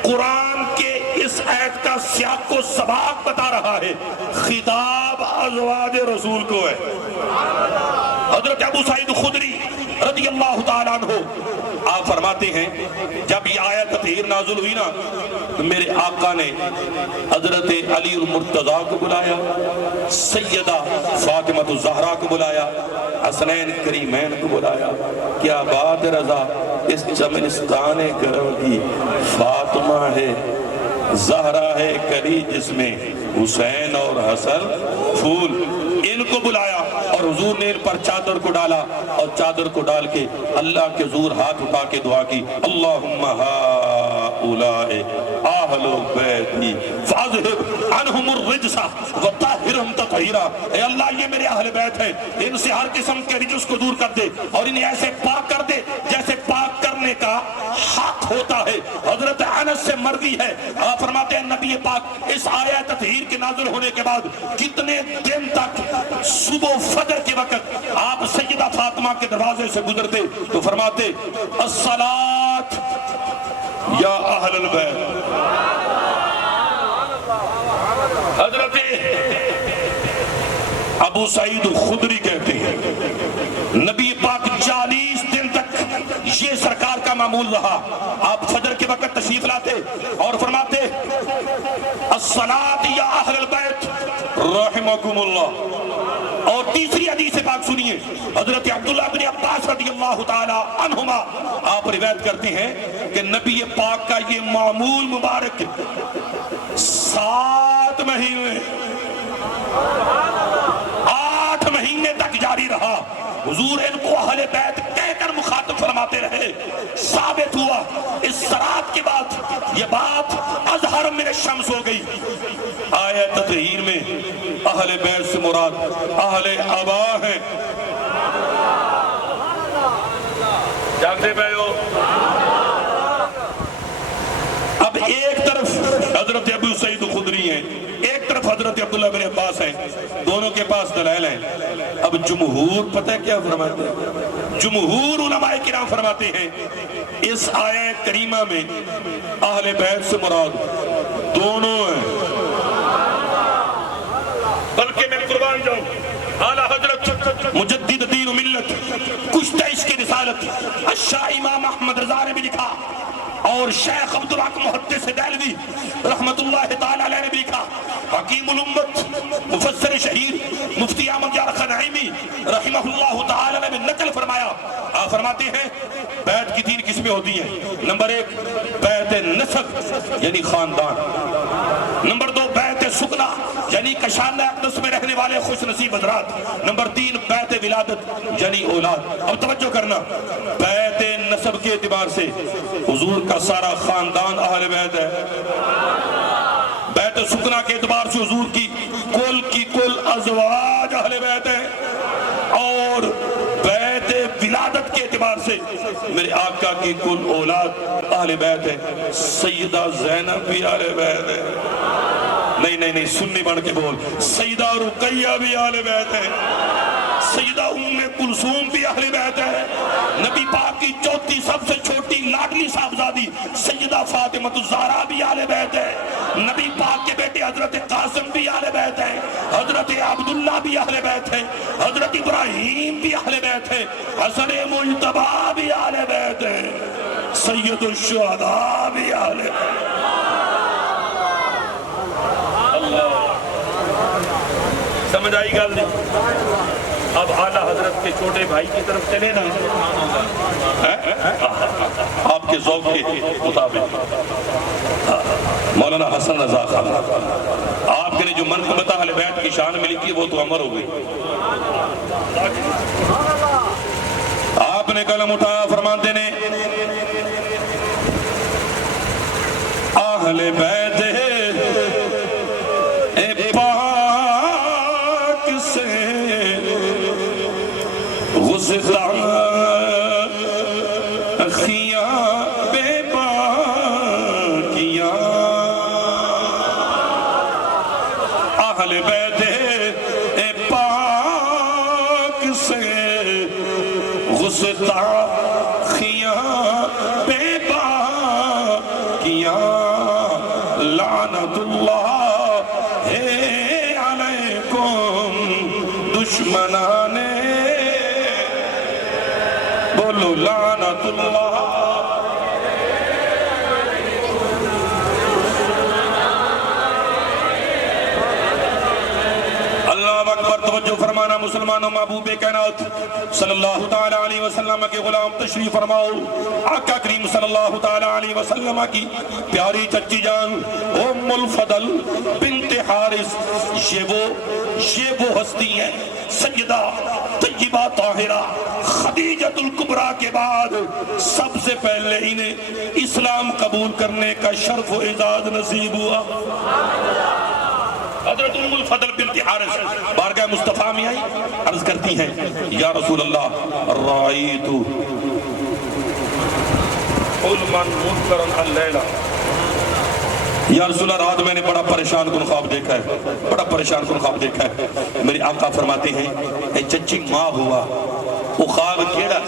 قرآن کے اس آیت کا سیاق و سباق بتا رہا ہے، خطاب ازواج رسول کو ہے. حضرت ابو سعید خدری رضی اللہ تعالیٰ عنہ آپ فرماتے ہیں جب یہ آیت تطہیر نازل ہوئی نا تو میرے آقا نے حضرت علی المرتضیٰ کو بلایا، سیدہ فاطمہ الزہرا کو بلایا، حسنین کریمین کو بلایا. کیا بات رضا، اس چمنستان گرم کی فاطمہ ہے، زہرا ہے کلی جس میں حسین اور حسن پھول. ان کو بلایا اور حضور نے ان پر چادر کو ڈالا، اور چادر کو ڈال کے اللہ کے حضور ہاتھ اٹھا کے دعا کی، اللہم ہؤلاء اہل بیتی فاذہب عنہم الرجس وطہرہم تطہیرا. اے اللہ یہ میرے اہل بیت ہیں، ان سے ہر قسم کے رجس کو دور کر دے اور انہیں ایسے پاک کر دے جیسے پاک کرنے کا حق ہوتا ہے. حضرت انس سے مروی ہے، آپ فرماتے ہیں نبی پاک اس آیت تطہیر کے نازل ہونے کے بعد کتنے دن تک صبح فجر کے وقت آپ سیدہ فاطمہ کے دروازے سے گزرتے تو فرماتے الصلاۃ یا اہل البیت. حضرت ابو سعید خدری کہتے ہیں نبی پاک 40 دن تک یہ سرکار کا معمول رہا. آپ فجر کے وقت تشریف لاتے اور فرماتے الصلاۃ یا اہل البیت رحمکم اللہ. اور تیسری حدیث پاک سنیے، حضرت عبداللہ بن عباس رضی اللہ تعالی عنہما آپ روایت کرتے ہیں کہ نبی پاک کا یہ معمول مبارک 7 مہینے 8 مہینے تک جاری رہا. حضور ان کو اہل بیت کہہ کر مخاطب فرماتے رہے. ثابت ہوا اس صراط کے بعد یہ بات اظہر من الشمس ہو گئی. آیت تطہیر میں اہل بیت سے مراد اہل آبا ہیں. جاگتے پہ ہو. اب ایک طرف حضرت ابو سعید خدری ہیں، ایک طرف حضرت عبداللہ بن عباس ہیں، دونوں کے پاس دلائل ہیں. اب جمہور پتہ کیا فرماتے ہیں؟ جمہور علماء کرام فرماتے ہیں اس آیت کریمہ میں اہل بیت سے مراد دونوں ہیں. بلکہ میں قربان جاؤں اعلیٰ حضرت مجدد دین و ملت کشتہ عشق رسالت الشاہ امام احمد رضا نے بھی لکھا، اور شیخ عبدالحق محدث دہلوی رحمت اللہ تعالی علیہ نے بھی لکھا. حکیم الامت مفسر شہیر مفتی احمد یار خنعیمی رحمہ اللہ تعالی نے بھی نقل فرمایا. آپ فرماتے ہیں بیت کی 3 قسمیں ہوتی ہیں. نمبر 1 بیت نسب یعنی خاندان. نمبر 2 بیت سکنا یعنی کشانہ اقدس میں رہنے والے خوش نصیب حضرات. نمبر 3 بیت ولادت یعنی اولاد. اب توجہ کرنا، بیت نسب کے اعتبار سے حضور کا سارا خاندان اہل بیت ہے. بیت سکنا کے اعتبار سے حضور کی کل ازواج اہل بیت ہے. اور بیت ولادت کے اعتبار سے میرے آقا کی کل اولاد اہل بیت ہے. سیدہ زینب بھی اہل بیت ہے. نہیں سنی بڑھ کے بول. سیدہ رقیہ بھی اہل بیت ہے. سیدہ ام کلثوم بھی اہل بیت ہے. نبی پاک کی چوتھی سب سے چھوٹی لاڈلی صاحبزادی سیدہ فاطمہ الزہرا بھی اہل بیت ہے. نبی پاک کے بیٹے حضرت قاسم بھی اہل بیت ہے. حضرت عبداللہ بھی اہل بیت ہے. حضرت ابراہیم بھی اہل بیت ہے. حسن مجتبی بھی اہل بیت ہے. سید الشہداء بھی اہل بیت ہے. سمجھ آئی گل نہیں؟ اب اعلیٰ حضرت کے چھوٹے بھائی کی طرف چلے نا، آپ کے ذوق کے مطابق مولانا حسن رضا خان، آپ کے نے جو منقبت اہل بیت کی شان ملی تھی وہ تو امر ہو گئی. آپ نے قلم اٹھایا فرماتے نے اہل بیت پاک سے غصہ لعنت اللہ ہے علیکم دشمنان، بولو لعنت اللہ. اللہ اکبر. توجہ فرمانا مسلمانوں، محبوب کائنات صلی اللہ تعالی علیہ وسلم کے غلام تشریف فرماؤ. آقا کریم صلی اللہ تعالی علیہ وسلم کی پیاری چچی جان ام الفضل بنت حارث، یہ وہ ہستی ہیں سیدہ طیبہ طاہرہ خدیجۃ الکبریٰ کے بعد سب سے پہلے انہیں اسلام قبول کرنے کا شرف و اعزاز نصیب ہوا. حضرت ام الفضل بنت حارث بارگاہ مصطفیٰ میں آئی، عرض کرتی ہیں یا رسول اللہ رأیت حلما منکرا اللیلہ، یا رسول اللہ رات میں نے بڑا پریشان کن خواب دیکھا ہے، بڑا پریشان کن خواب دیکھا ہے. میرے آقا فرماتے ہیں اے چچی ماں ہوا وہ خواب کیڑا؟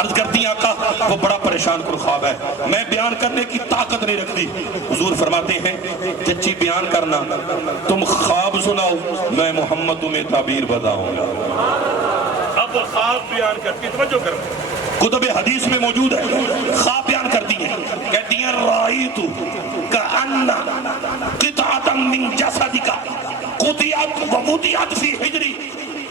عرض کرتی ہیں آقا وہ بڑا پریشان کن خواب ہے، میں بیان کرنے کی طاقت نہیں رکھتی. حضور فرماتے ہیں چچی بیان کرنا، تم خواب سناؤ میں محمد تمہیں تعبیر بتاؤں گا. اب وہ خواب بیان کرتی، توجہ کرنا کتب حدیث میں موجود ہے. خواب بیان کرتی ہیں، کہتی ہیں رأیت کأن قطعة من جسدک قطعت ومضیت فی حجری،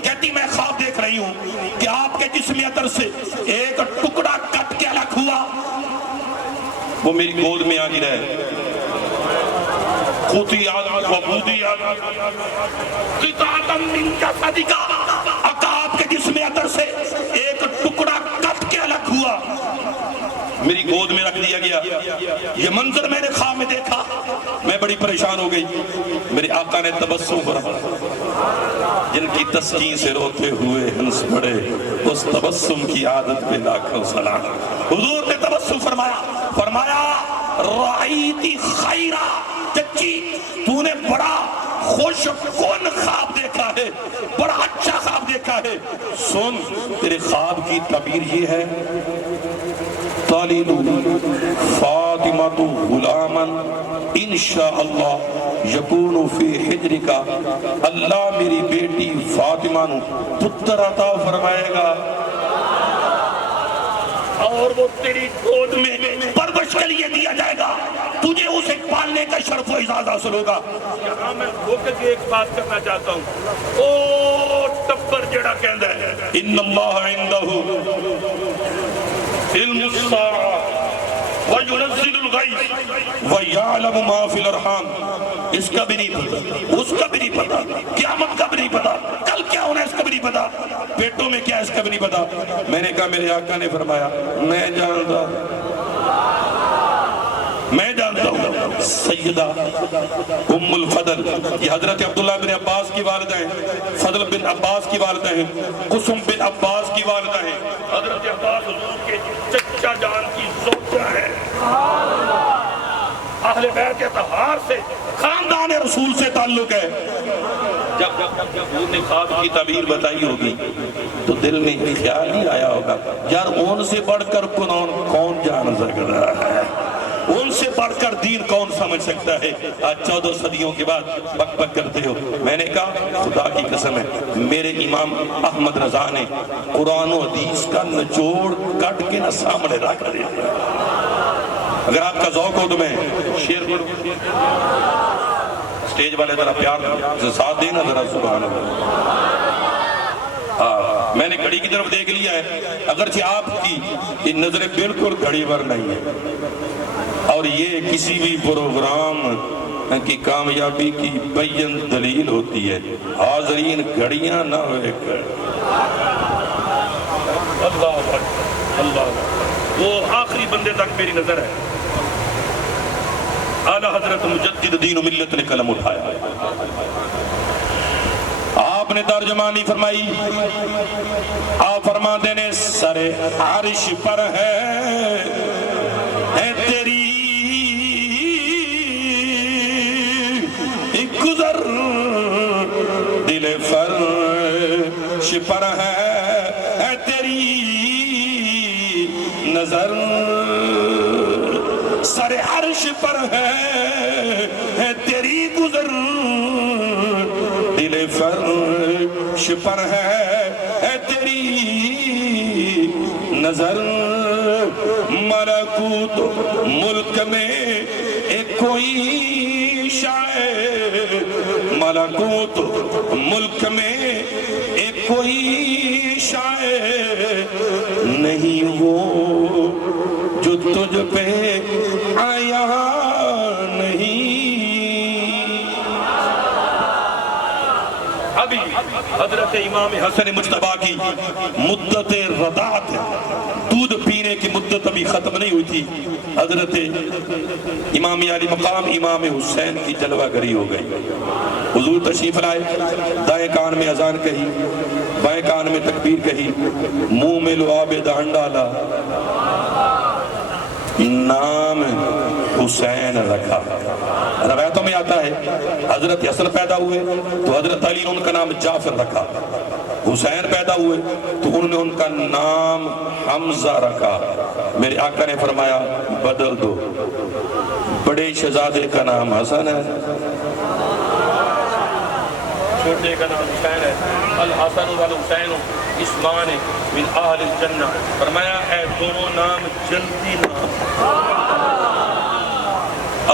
کہتی میں خواب دیکھ رہی ہوں کہ آپ کے جسم اطہر سے ایک ٹکڑا کٹ کے الگ ہوا، وہ میری گود میں آ گرا ہے. قطعت ومضیت قطعة من جسدک، آپ کے جسم اطہر سے ایک ٹکڑا کٹ کے الگ ہوا، میری گود میں رکھ دیا گیا. یہ منظر میں نے خواب میں دیکھا، میں بڑی پریشان ہو گئی. میرے آقا نے تبسم فرمایا، جن کی تسکین سے روتے ہوئے ہنس پڑے اس تبسم کی عادت پہ لاکھوں سلام. حضور نے تبسم فرمایا رأیتی خیرہ، چچی تو نے بڑا خوش کن خواب دیکھا ہے، بڑا اچھا خواب دیکھا ہے. سن تیرے خواب کی تعبیر یہ ہے تالد فاطمۃ غلاما انشاءاللہ یکون فی حجرک، اللہ میری بیٹی فاطمہ نو پتر عطا فرمائے گا اور وہ تیری گود میں پرورش کے لیے دیا جائے گا، تجھے اسے پالنے کا شرف و اعزاز حاصل ہوگا. یہاں میں دھوکے کی ایک بات کرنا چاہتا ہوں، او ٹبر جڑا کہندا ہے ان اللہ عنده علم الساعة وينزل الغیث ويعلم ما في الارحام، اس کا بھی نہیں پتا، اس کا بھی نہیں پتا، قیامت کا بھی نہیں پتا، کل کیا ہونا ہے اس کا بھی نہیں پتا، پیٹوں میں کیا ہے اس کا بھی نہیں پتا. میں نے کہا میرے آقا نے فرمایا میں جانتا ہوں. سیدہ ام الفضل یہ حضرت عبداللہ بن عباس کی والدہ ہیں، فضل بن عباس کی والدہ ہیں، قسم بن عباس کی والدہ ہیں، حضرت عباس حضور کے چچا جان کی زوجہ ہے. اہل بیت اطہار سے خاندان رسول سے تعلق ہے. جب حضور نے خواب کی تعبیر بتائی ہوگی تو دل میں خیال نہیں آیا ہوگا یار ان سے بڑھ کر کون جان سکتا ہے، ان سے بڑھ کر دین کون سمجھ سکتا ہے. آج 14 صدیوں کے بعد بک بک کرتے ہو. میں نے کہا خدا کی قسم ہے میرے امام احمد رضا نے قرآن و حدیث کا نچوڑ کٹ کے نہ سامنے رکھ دیا. اگر آپ کا ذوق ہو تو میں شیر پڑھوں. اسٹیج والے ذرا پیار سے ساتھ دینا ذرا. سبحان اللہ. میں نے گھڑی کی طرف دیکھ لیا ہے، اگرچہ آپ کی یہ نظریں بالکل گھڑی پر نہیں ہے، اور یہ کسی بھی پروگرام کی کامیابی کی بین دلیل ہوتی ہے۔ حاضرین گھڑیاں نہ ہوئے کر اللہ اللہ، وہ آخری بندے تک میری نظر ہے۔ اعلیٰ حضرت مجدد دین و ملت نے قلم اٹھایا، آپ نے ترجمانی فرمائی، آپ فرماتے نے سر عرش پر ہے تیری گزر، دل فرش پر ہے تیری نظر، سر عرش پر ہے تیری گزر، دل فرش پر ہے تیری نظر، ملکوت ملک میں ایک کوئی شاعر، ملکوت ملک میں ایک کوئی شاعر نہیں وہ جو تجھ پہ آیا نہیں۔ ابھی حضرت امام حسن مجتبیٰ کی مدت رضاعت، دودھ پینے کی مدت ابھی ختم نہیں ہوئی تھی، حضرت امام علی مقام امام حسین کی جلوہ گری ہو گئی۔ حضور تشریف لائے، دائیں کان میں اذان کہی، بائیں کان میں تکبیر کہی، منہ میں لعاب دہن ڈالا، نام حسین رکھا۔ روایتوں میں آتا ہے حضرت حسن پیدا ہوئے تو حضرت علی نے ان کا نام جعفر رکھا، حسین پیدا ہوئے تو انہوں نے ان کا نام حمزہ رکھا۔ میرے آقا نے فرمایا بدل دو، بڑے شہزادے کا نام حسن ہے، چھوٹے کا نام حسین ہے، الحسن والحسین اسمان من اہل الجنہ، فرمایا اے دونوں نام جنتی نام۔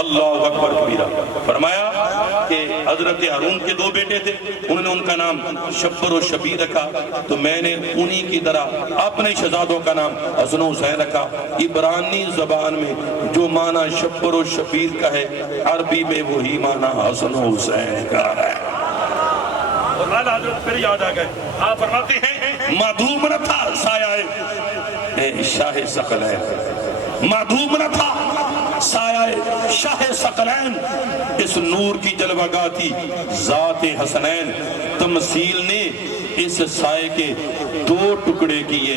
اللہ اکبر کبیرہ۔ فرمایا کہ حضرت ہارون کے دو بیٹے تھے، انہوں نے ان کا نام شبر و شبیر رکھا، تو میں نے انہی کی طرح اپنے شہزادوں کا نام حسن و حسین رکھا۔ عبرانی زبان میں جو معنی شبر و شبیر کا ہے، عربی میں وہی معنی حسن و حسین کا ہے۔ اور اعلیٰ حضرت پھر یاد آ گئے، آپ فرماتے ہیں معدوم نہ تھا سایہ شاہ ثقلین، معدوم نہ تھا سایہ شاہ ثقلین، اس نور کی جلوہ گاہ تھی ذات حسنین، تمثیل نے اس سائے کے دو ٹکڑے کیے،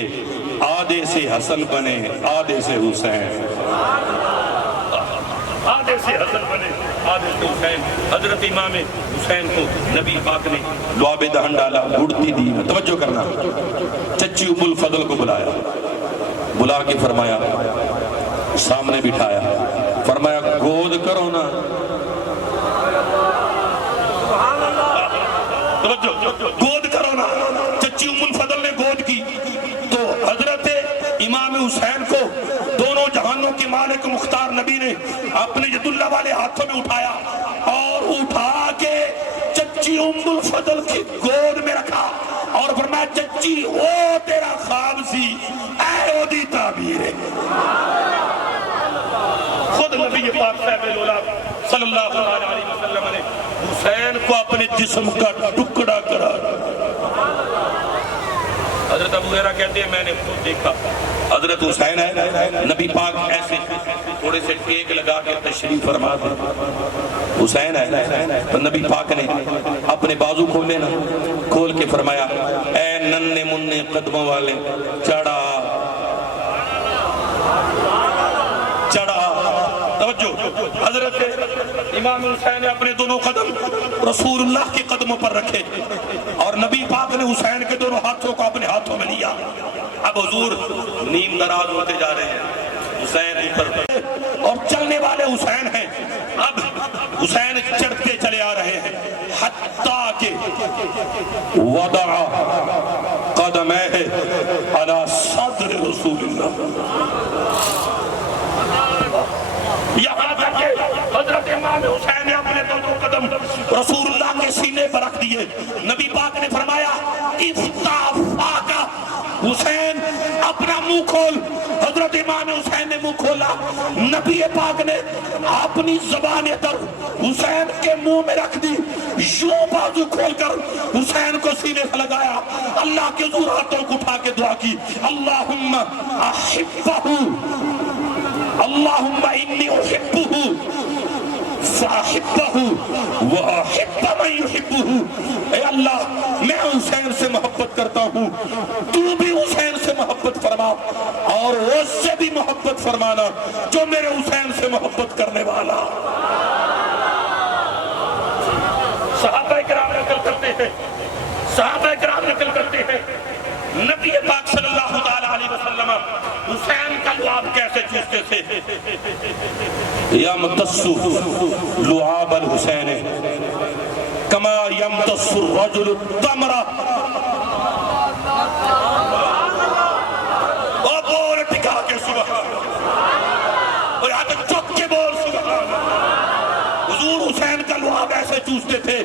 آدھے سے حسن بنے آدھے سے حسین، آدھے سے حسن بنے آدھے سے حسین۔ حضرت امام حسین کو نبی پاک نے لعاب دہن ڈالا، گڑتی دی، توجہ کرنا، چچی ام الفضل کو بلایا، بلا کے فرمایا، سامنے بٹھایا، فرمایا گود کرو نا، گود کرو نا۔ چچی ام الفضل نے گود کی تو حضرت امام حسین کو دونوں جہانوں کے مالک مختار نبی نے اپنے ید اللہ والے ہاتھوں میں اٹھایا اور اٹھا کے چچی ام الفضل کی گود میں رکھا اور فرمایا چچی وہ تیرا خواب سی، اے او دی تعبیر ہے۔ خود نبی پاک صاحب الاولاد صلی اللہ علیہ وسلم نے حسین کو اپنے جسم کا ٹکڑا قرار۔ حضرت ابو ہریرہ کہتے ہیں میں نے خود دیکھا، حضرت حسین ہے، نبی پاک ایسے تھوڑے سے ٹیک لگا کے تشریف فرما دے، حسین ہے تو نبی پاک نے اپنے بازو کھولے نا، کھول کے فرمایا اے ننے منے قدموں والے چڑھا چڑھا۔ توجہ، حضرت امام حسین نے اپنے دونوں قدم رسول اللہ کے قدموں پر رکھے اور نبی پاک نے حسین کے دونوں ہاتھوں کو اپنے ہاتھوں میں لیا۔ اب حضور نیم دراز ہوتے جا رہے ہیں، حسین اوپر اور چلنے والے حسین ہیں، اب حسین چڑھتے چلے آ رہے ہیں حتیٰ کہ وضع قدمہ علی صدر رسول اللہ، یہاں تک کہ حضرت امام حسین نے اپنے دونوں قدم رسول اللہ کے سینے پر رکھ دیے۔ نبی پاک نے فرمایا افتح حسین اپنا منہ کھول. حضرت امام حسین نے منہ کھولا. نبی پاک نے اپنی زبان ادھر حسین کے منہ میں رکھ دی, یوں بازو کھول کر حسین کو سینے سے لگایا. اللہ کے حضور ہاتھوں کو اٹھا کے دعا کی, اللہم احبہ, اللہم انی احبہ فاحبہ واحب من یحبہ. اے اللہ میں حسین سے محبت کرتا ہوں, تو بھی حسین سے محبت فرما اور اس سے بھی محبت فرمانا جو میرے حسین سے محبت کرنے والا. صحابہ کرام نقل کرتے ہیں, صحابہ کرام نقل کرتے ہیں نبی پاک صلی اللہ تعالی علیہ وسلم حسین کا لعاب کیسے چوستے تھے. یمتص لعاب الحسین کما یمتص الرجل التمر. اور بول ٹکا کے سبحان, اور یہاں تک چک کے بول سبحان. حضور حسین کا لعاب ایسے چوستے تھے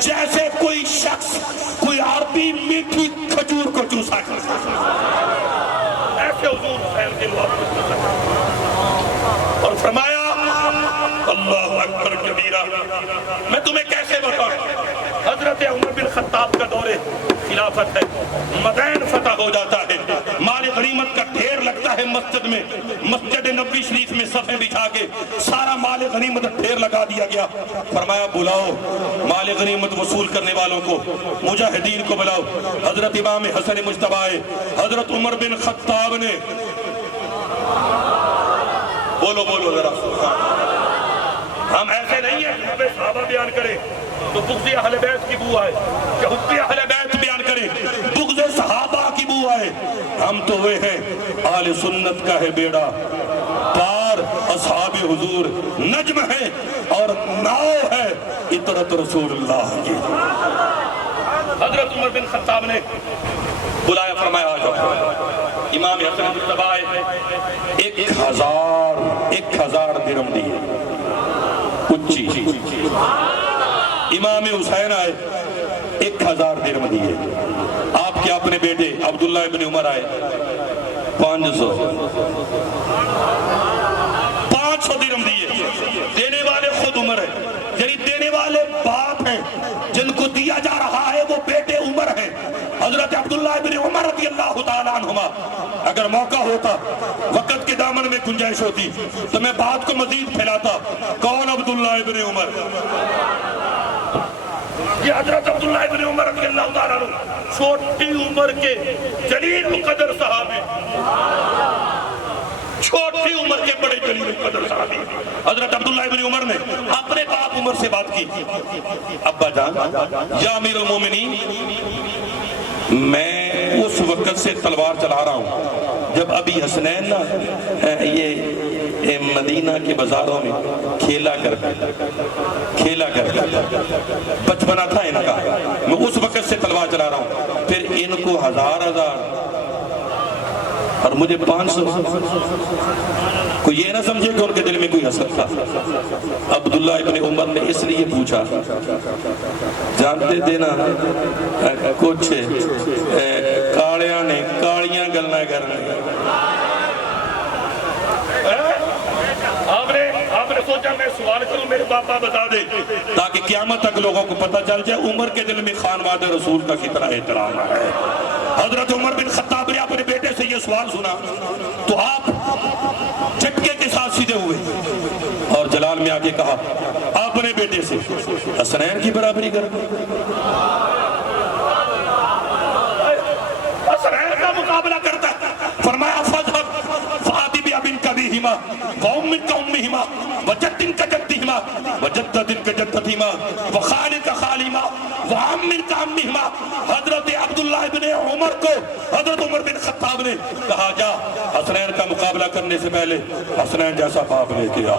جیسے کوئی شخص کوئی عربی میٹھی کھجور کو چوسا کرتا تھا. ایسے حضور حسین کے لعاب چوستے تھے. اور فرمایا اللہ اکبر کبیرہ. میں تمہیں کیسے بتاؤں, حضرت عمر بن خطاب کا دور خلافت ہے, مدین فتح ہو جاتا ہے, مال غنیمت کا ڈھیر لگتا ہے مسجد میں. مسجد نبوی شریف میں صفیں بچھا کے سارا مال غنیمت ڈھیر لگا دیا گیا. فرمایا بلاؤ مال غنیمت وصول کرنے والوں کو, مجاہدین کو بلاؤ. حضرت امام حسن مجتبی آئے. حضرت عمر بن خطاب نے, بولو بولو ذرا, ہم ایسے نہیں ہیں کہ صحابہ بیان کریں تو بغض اہل بیت کی بو آئے, کہ حب اہل بیت بیان کریں بغض صحابہ کی بو آئے. ہم تو وہ ہیں اہل سنت کا ہے بیڑا پار, اصحاب حضور نجم ہے اور ناؤ ہے اطرت رسول اللہ کی. حضرت عمر بن خطاب نے بلایا, فرمایا آ جاؤ. امام حسن مجتبی آئے, 1000 درہم دیے اچھی. امام حسین آئے, 1000 درہم دیے. آپ کے اپنے بیٹے عبداللہ ابن عمر آئے, 500 درہم دیے. دینے والے خود عمر ہیں, یعنی دینے والے باپ ہیں, جن کو دیا جا رہا ہے وہ بیٹے عمر ہیں. حضرت عبداللہ ابن عمر رضی اللہ تعالیٰ عنہما. اگر موقع ہوتا, وقت کے دامن میں گنجائش ہوتی تو میں بات کو مزید پھیلاتا. کون عبداللہ ابن عمر؟ یہ حضرت عبداللہ ابن عمر رضی اللہ تعالیٰ عنہ, چھوٹی عمر کے جلیل مقدر صحابی, چھوٹی عمر کے بڑے جلیل مقدر صحابی. حضرت عبداللہ ابن عمر نے اپنے باپ عمر سے بات کی, ابا جان یا امیر المومنین, میں اس وقت سے تلوار چلا رہا ہوں جب ابھی حسنین نا یہ مدینہ کے بازاروں میں کھیلا کر بچپنا تھا ان کا, میں اس وقت سے تلوار چلا رہا ہوں. پھر ان کو 1000 اور مجھے 500. کوئی یہ نہ سمجھے کہ ان کے دل میں کوئی حسد تھا. عبداللہ ابن عمر نے اس لیے پوچھا, جانتے دینا کچھ کالیاں نے کالیاں گلنا کرنا. آپ نے سوچا میں سوال کروں, میرے باپا بتا دے تاکہ قیامت تک لوگوں کو پتہ چل جائے عمر کے دل میں خانواد رسول کا کتنا احترام ہے. حضرت عمر بن خطاب نے اپنے بیٹے سے یہ سوال سنا تو آپ جھٹکے کے ساتھ سیدھے ہوئے اور جلال میں آ کے کہا اپنے بیٹے سے حسنین کی برابری کر, حسنین کا مقابلہ کرتا ہے. فرمایا فذهب فآتِ بأبٍ كَبِيهِمَا وأم كأمهما وجد كجدهما وجدة كجدتهما وخال كخالهما وعم كعمهما. حضرت عبداللہ ابن عمر کو حضرت عمر بن خطاب نے کہا جا حسنین کا مقابلہ کرنے سے پہلے حسنین جیسا باپ لے کے آ,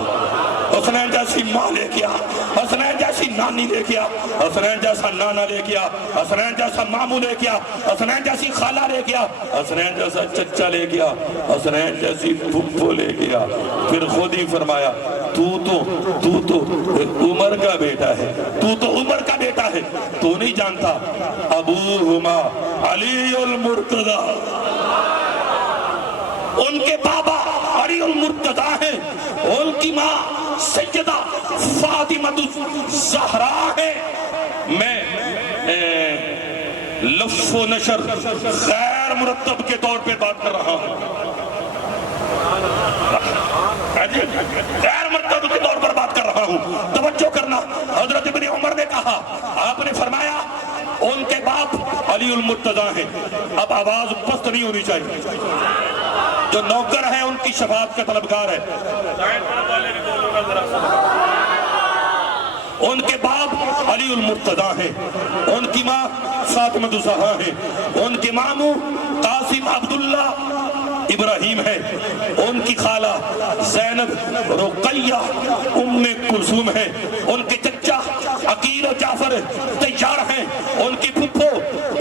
حسنین جیسی ماں لے کے آ, حسنین جیسی نانی لے کے آ, حسنین جیسا نانا لے کے آ, حسنین جیسا مامو لے کے آ, حسنین جیسی خالہ لے کے آ, حسنین جیسا چچا لے کے آ, حسنین جیسی پھپھو لے کے آ. پھر خود ہی فرمایا تو تو عمر کا بیٹا ہے, تو عمر کا بیٹا ہے, تو نہیں جانتا ابوہما علی المرتضی ان کے بابا علی المرتضی ہیں، ان کی ماں سیدہ فاطمہ الزہرا ہے۔ میں لف و نشر غیر مرتب کے طور پہ بات کر رہا ہوں، غیر مرتب کے طور پر بات کر رہا ہوں، توجہ کرنا۔ حضرت ابن عمر نے کہا، آپ نے فرمایا ان کے باپ علی المرتضی ہیں۔ اب آواز پست نہیں ہونی چاہیے، جو نوکر ہے ان کی شفاعت کا طلبگار ہے۔ ان کے باپ علی المرتضی ہیں، ان کی ماں فاطمہ الزہرا ہیں، ان کے ماموں قاسم عبداللہ ابراہیم ہے، ان کی خالہ زینب رقیہ ام کلثوم ہے، ان کے چچا عقیل و جعفر طیار ہیں، ان کی پھپھو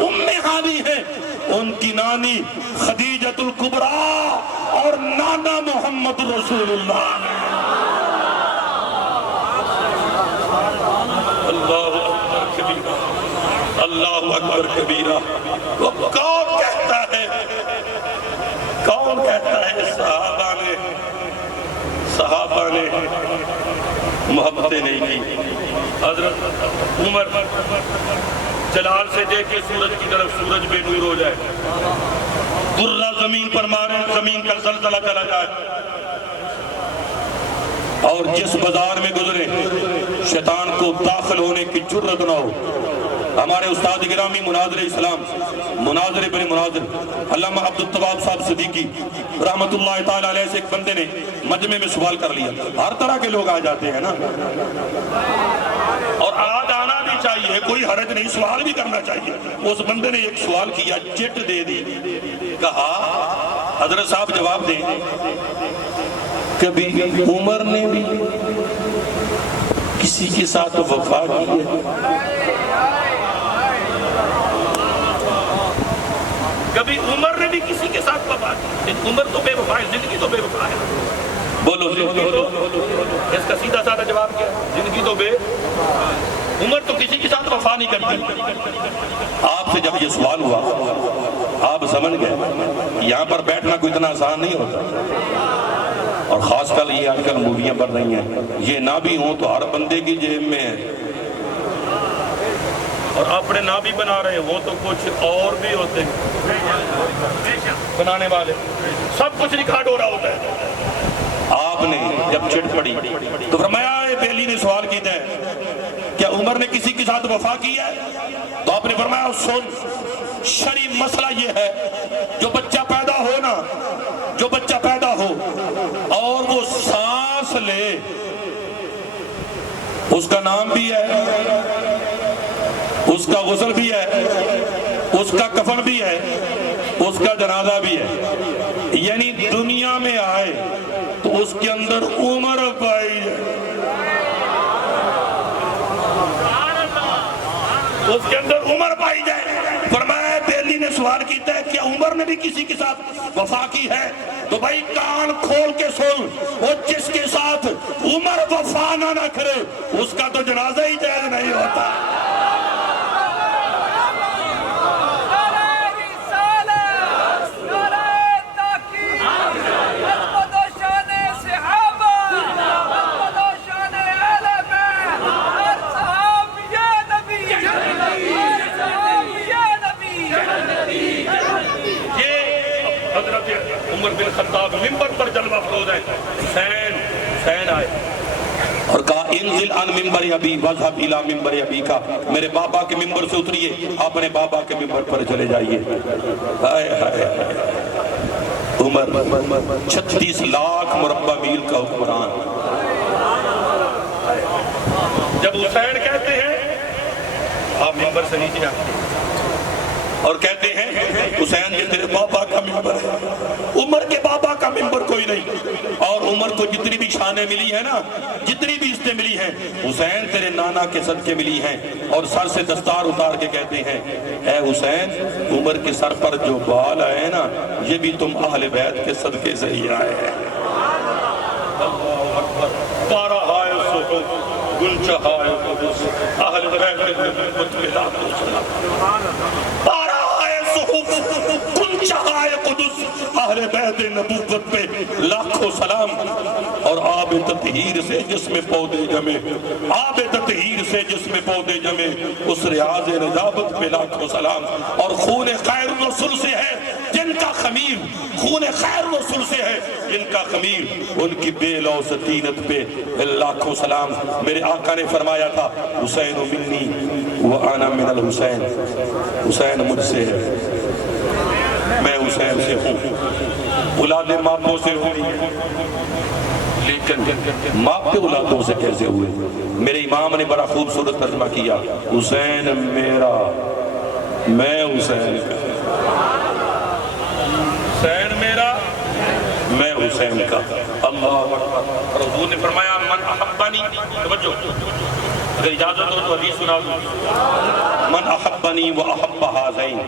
ام حانی ہیں، ان کی نانی خدیجۃ الکبریٰ اور نانا محمد رسول اللہ۔ اللہ اکبر کبیرہ، اللہ اکبر کبیرہ۔ وہ کون کہتا ہے، کون کہتا ہے صحابہ نے محبتیں نہیں کی؟ حضرت عمر جلال سے دیکھ کے سورج کی طرف سورج بے نور ہو جائے، درہ زمین پر مارے، زمین کا زلزلہ چلا جائے، اور جس بازار میں گزرے شیطان کو داخل ہونے کی جرت نہ ہو۔ ہمارے استاد گرامی مناظر اسلام مناظر بن مناظر علامہ عبدالتواب صاحب صدیقی رحمت اللہ تعالی علیہ سے ایک بندے نے مجمع میں سوال کر لیا۔ ہر طرح کے لوگ آ جاتے ہیں نا، اور آج آنا بھی چاہیے، کوئی حرج نہیں، سوال بھی کرنا چاہیے۔ اس بندے نے ایک سوال کیا، چٹ دے دی، کہا حضرت صاحب جواب دیں، کبھی عمر نے بھی کسی کے ساتھ وفا کی ہے؟ کبھی عمر نے بھی کسی کے ساتھ وفا کی؟ عمر تو بے وفا ہے، زندگی تو بے وفا ہے۔ بولو زندگی تو، اس کا سیدھا سادہ جواب کیا؟ زندگی تو بے، عمر تو کسی کے ساتھ وفا نہیں کرتی۔ آپ سے جب یہ سوال ہوا آپ سمجھ گئے یہاں پر بیٹھنا کوئی اتنا آسان نہیں ہوتا، اور خاص کر یہ آج کل موویاں بن رہی ہیں، یہ نہ بھی ہوں تو ہر بندے کی جیب میں ہے، اور اپنے نہ بھی بنا رہے ہیں، وہ تو کچھ اور بھی ہوتے ہیں بنانے والے، سب کچھ ریکارڈ ہو رہا ہوتا ہے۔ آپ نے جب چٹ پڑی تو فرمایا، بیلی نے سوال کیتا ہے کیا عمر نے کسی کے ساتھ وفا کی ہے؟ تو آپ نے فرمایا سن، شرعی مسئلہ یہ ہے، جو بچہ پیدا ہو نا، جو بچہ پیدا ہو اور وہ سانس لے، اس کا نام بھی ہے، اس کا غسل بھی ہے، اس کا کفن بھی ہے، اس کا جنازہ بھی ہے، یعنی دنیا میں آئے تو اس کے اندر عمر پائی جائے، اس کے اندر عمر پائی جائے۔ فرمایا بیلی نے سوال کیتا ہے کیا عمر نے بھی کسی کے ساتھ وفا کی ہے؟ تو بھائی کان کھول کے سن، وہ جس کے ساتھ عمر وفا نہ کرے اس کا تو جنازہ ہی جائز نہیں ہوتا۔ عمر بن خطاب ممبر پر جلوہ افروز ہے، حسین آئے اور کہا انزل عن ممبر ابی واذهب الى ممبر ابی کا، میرے بابا کے ممبر سے اتریے، اپنے بابا کے ممبر پر چلے جائیے۔ عمر 36 لاکھ مربع میل کا حکمران۔ جب حسین کہتے ہیں آپ ممبر سے نیچے آتے اور کہتے ہیں حسین یہ تیرے بابا کا ممبر ہے، عمر کے بابا کا ممبر کوئی نہیں، اور عمر کو جتنی بھی شانیں ملی ہیں نا، جتنی بھی عزتیں ملی ہیں، حسین تیرے نانا کے صدقے ملی ہیں، اور سر سے دستار اتار کے کہتے ہیں اے حسین، عمر کے سر پر جو بال آئے نا یہ بھی تم اہل بیت کے صدقے سے ہی آئے ہیں۔ پارا ہائے صحف گنچہ ہائے قدس اہل بیت کے خطبے لا تو سلام، پارا ہائے صحف شہائے قدس اہل بیت نبوت پہ لاکھوں سلام، اور آب تطہیر سے جس میں پودے جمے، آب تطہیر سے جس میں پودے جمے، اس ریاض نجابت پہ لاکھوں سلام، اور خون خیر الرسول سے ہے جن کا خمیر، خون خیر الرسول سے ہے جن کا خمیر، ان کی بے لو سطینت پہ لاکھوں سلام۔ میرے آقا نے فرمایا تھا حسین منی وانا من الحسین، حسین مجھ سے ہے، میں حسین سے ہوں، اولاد ماپوں سے ہوں، لیکن ماپ پہ اولادوں سے کیسے ہوئے؟ میرے امام نے بڑا خوبصورت ترجمہ کیا، حسین میرا، میں حسین کا، حسین میرا، میں حسین کا۔ اللہ اکبر۔ اور حضور نے فرمایا من احبنی، توجہ اگر اجازت ہو تو حدیث سنا دوں، من احبنی واحب ہذین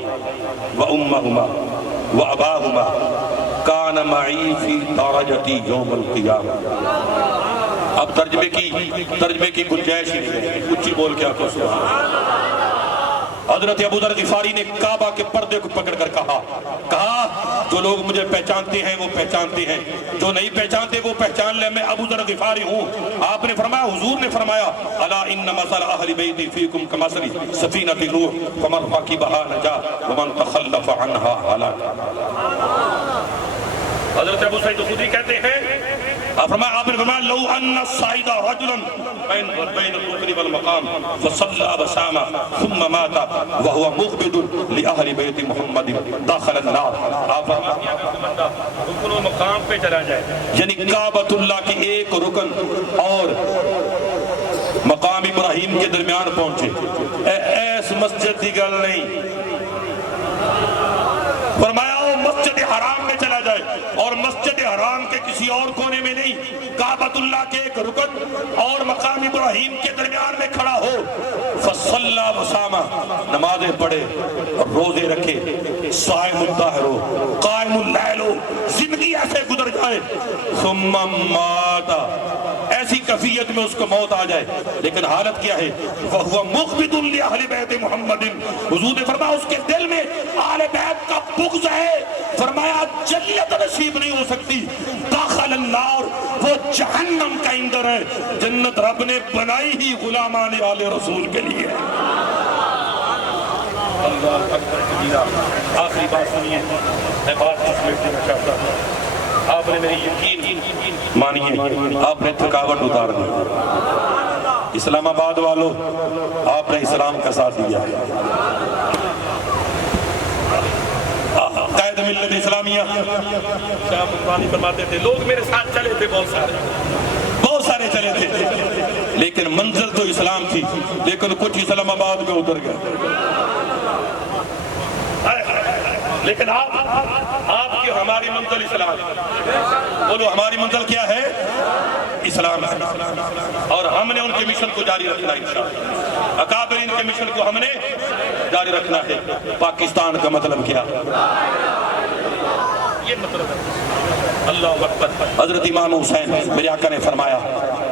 وامہما واباہما کان معی فی درجتی یوم القیامہ۔ اب ترجمے کی گنجائش ہی نہیں، اونچی بول کے آقا سبحان اللہ۔ حضرت ابو ذر غفاری نے کعبہ کے پردے کو پکڑ کر کہا جو لوگ مجھے پہچانتے ہیں وہ پہچانتے ہیں، جو نہیں پہچانتے وہ پہچان لے، میں ابو ذر غفاری ہوں۔ آپ نے فرمایا، حضور نے فرمایا الا ان مثل اہل بیتی فیکم کمثل سفینۃ نوح فمن رکبھا نجا ومن تخلف عنها ہلاک۔ حضرت ابو سعید خدری کہتے ہیں، آپ نے فرمایا لو ان الصعید رجلا بین الرکن والمقام فصلى وصام ثم مات وهو مغبد لاہل بیت محمد داخل النار۔ آپ فرمایا رکن و مقام پہ چلا جائے، یعنی کعبۃ اللہ کی ایک رکن اور مقام ابراہیم کے درمیان پہنچے، ایس مسجد دی گل نہیں، فرمایا وہ مسجد حرام میں چلا جائے اور مسجد حرام کے کسی اور کونے میں نہیں، کعبۃ اللہ کے ایک رکن اور مقام ابراہیم کے درمیان میں کھڑا ہو، فصلی وصام، نمازیں پڑھے اور روزے رکھے، صائم الدہر ہو، قائم اللیل ہو، زندگی ایسے گزر جائے، ثم مات، ایسی کیفیت میں اس کو موت آ جائے، لیکن حالت کیا ہے؟ وَهُوَ مُغْبِدٌ لِأَهْلِ بَيْتِ مُحَمَّدٍ، حضور نے فرمایا اس کے دل میں اہل بیت کا بغض ہے، فرمایا جنت نصیب نہیں ہو سکتی، داخل النار، وہ جہنم کا اندر ہے، جنت رب نے بنائی ہی غلامان آل رسول کے لیے۔ اللہ اکبر کبیرہ۔ آخری بات سنیے، میں بات اس میں دینا چاہتا ہوں، آپ نے میری یقین مانیے، آپ نے تھکاوٹ اتار دی، اسلام آباد والوں آپ نے اسلام کا ساتھ دیا، قائد ملت اسلامیہ شاہ مقبانی فرماتے تھے لوگ میرے ساتھ چلے تھے، بہت سارے چلے تھے، لیکن منزل تو اسلام تھی، لیکن کچھ اسلام آباد میں اتر گئے، لیکن آپ کی ہماری منزل اسلام ہے، بولو ہماری منزل کیا ہے؟ اسلام ہے، اور ہم نے ان کے مشن کو جاری رکھنا ہے انشاءاللہ، اکابرین کے مشن کو ہم نے جاری رکھنا ہے۔ پاکستان کا مطلب کیا؟ یہ مطلب ہے اللہ اکبر۔ حضرت امام حسین، میرے آقا نے فرمایا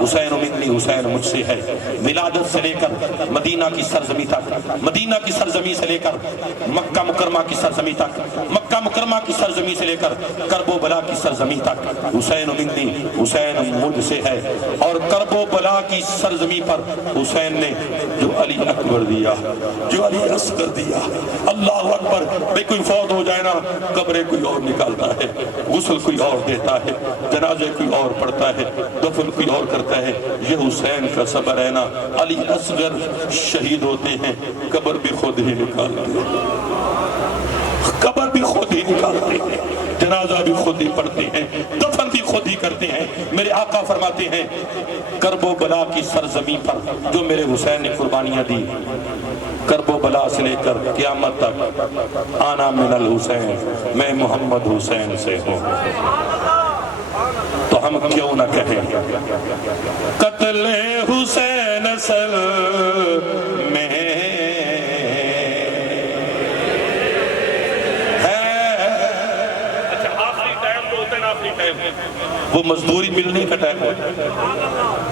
حسین منی، حسین مجھ سے ہے، ولادت سے لے کر مدینہ کی سرزمین تک، مدینہ کی سرزمین سے لے کر مکہ مکرمہ کی سرزمین تک، مکہ مکرمہ کی سرزمین سے لے کر کرب و بلا کی سرزمین تک، حسین منی، حسین مجھ سے ہے، اور کرب و بلا کی سرزمین پر حسین نے جو علی اکبر دیا، جو علی اصغر دیا، اللہ اکبر۔ بھئی کوئی فوت ہو جائے نا، قبریں کوئی اور نکالتا ہے، غسل کوئی اور دیتا ہے، جنازے کوئی اور پڑھتا ہے، دفن کوئی اور کرتا ہے، یہ حسین کا صبر ہے نا۔ علی اصغر شہید ہوتے ہیں، قبر بھی خود ہی نکالتے ہیں، قبر بھی خود ہی نکالتے ہیں، جنازہ بھی خود ہی پڑھتے ہیں، دفن بھی خود ہی کرتے ہیں۔ میرے آقا فرماتے ہیں کرب و بلا کی سرزمین پر جو میرے حسین نے قربانیاں دی، کرب و بلا سے لے کر قیامت تک، آنا من الحسین، میں محمد حسین سے ہوں، تو ہم کیوں نہ کہیں قتل حسین اصل میں وہ مزدوری ملنے کا ٹائم ہوتا ہے،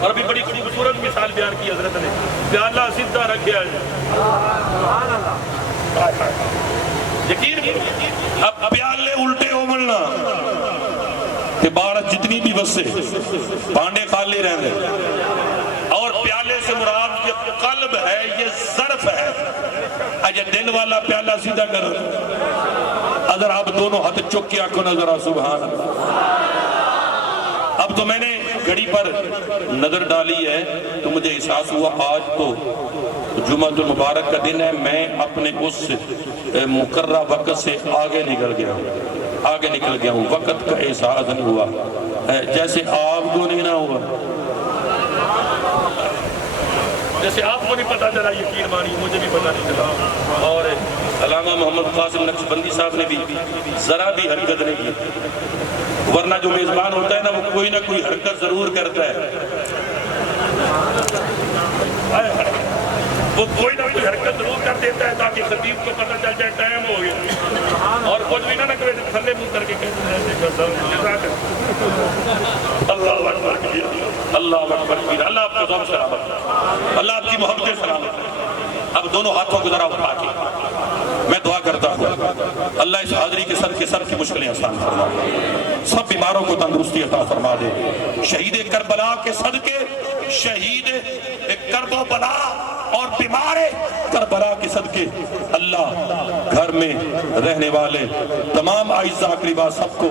اور ابھی بڑی خوبصورت مثال بیان کی حضرت نے، پیالہ سیدھا رکھیا ہے، یقین اب مصیبت سے پانڈے خالی رہ گئے، اور پیالے سے مراد یہ قلب ہے، یہ ظرف ہے۔ اجے دل والا پیالہ سیدھا کرو، اگر آپ دونوں ہاتھ چک کے آنکھوں نظر آ، سبحان اللہ۔ اب تو میں نے گھڑی پر نظر ڈالی ہے تو مجھے احساس ہوا آج تو جمعہ المبارک کا دن ہے، میں اپنے اس مقررہ وقت سے آگے نکل گیا ہوں، وقت کا احساس نہیں ہوا، جیسے آپ کو نہیں نہ ہوا، جیسے آپ کو نہیں پتا چلا، یقین مانی مجھے بھی پتا نہیں چلا۔ اور علامہ محمد قاسم نقشبندی صاحب نے بھی ذرا بھی حرکت نہیں کی، ورنہ جو میزبان ہوتا ہے نا وہ کوئی نہ کوئی حرکت ضرور کرتا ہے، وہ کوئی نہ کوئی حرکت ضرور کر دیتا ہے تاکہ خطیب کو پتہ چل جائے ٹائم ہو گیا، اور کچھ بھی نہ کوئی تھلے منہ کر کے کہتے ہیں اللہ اکبر کبیر، اللہ اکبر کبیر، اللہ آپ کو ذوق سلامت، اللہ آپ کی محبت سلامت۔ اب دونوں ہاتھوں کو ذرا اٹھا کے میں دعا کرتا ہوں اللہ اس حاضری کے صدقے سب کی مشکلیں آسان فرما دے، سب بیماروں کو تندرستی عطا فرما دے، شہید کربلا کے صدقے، شہید کرب و بلا اور بیمار کربلا کے صدقے اللہ گھر میں رہنے والے تمام اعزاء اقربا سب کو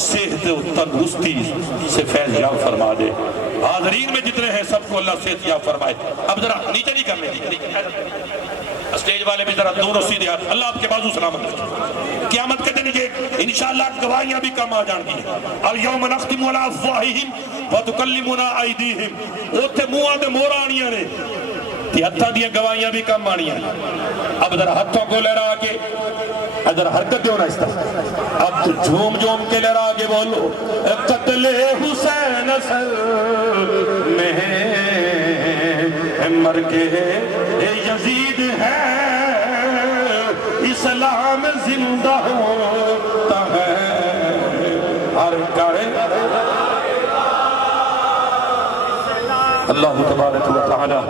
صحت و تندرستی سے فیض یاب فرما دے، حاضرین میں جتنے ہیں سب کو اللہ صحت یاب فرمائے۔ اب ذرا نیچے نہیں کرنے دی، اسٹیج والے بھی ذرا دونوں سیدھے ہاتھ، اللہ آپ کے بازو سلامت رکھے، قیامت کے دن یہ انشاءاللہ گواہیاں بھی کم آ جان گی، الیوم نختم علی افواہہم وتکلمنا ایدیہم، اوتھے منہاں تے مورا آنیاں نے کہ ہتھاں دیاں گواہیاں بھی کم آنیاں۔ اب ذرا ہتھوں کو لہرا کے ذرا حرکت دیو نا اس طرح، اب تو جھوم جھوم کے لہرا کے بولو قتل حسین اصل میں مر کے یزید ہے، اسلام زندہ ہوتا ہے ہر کرے۔ اللہ تبارک و تعالی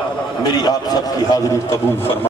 میری آپ سب کی حاضری قبول فرما۔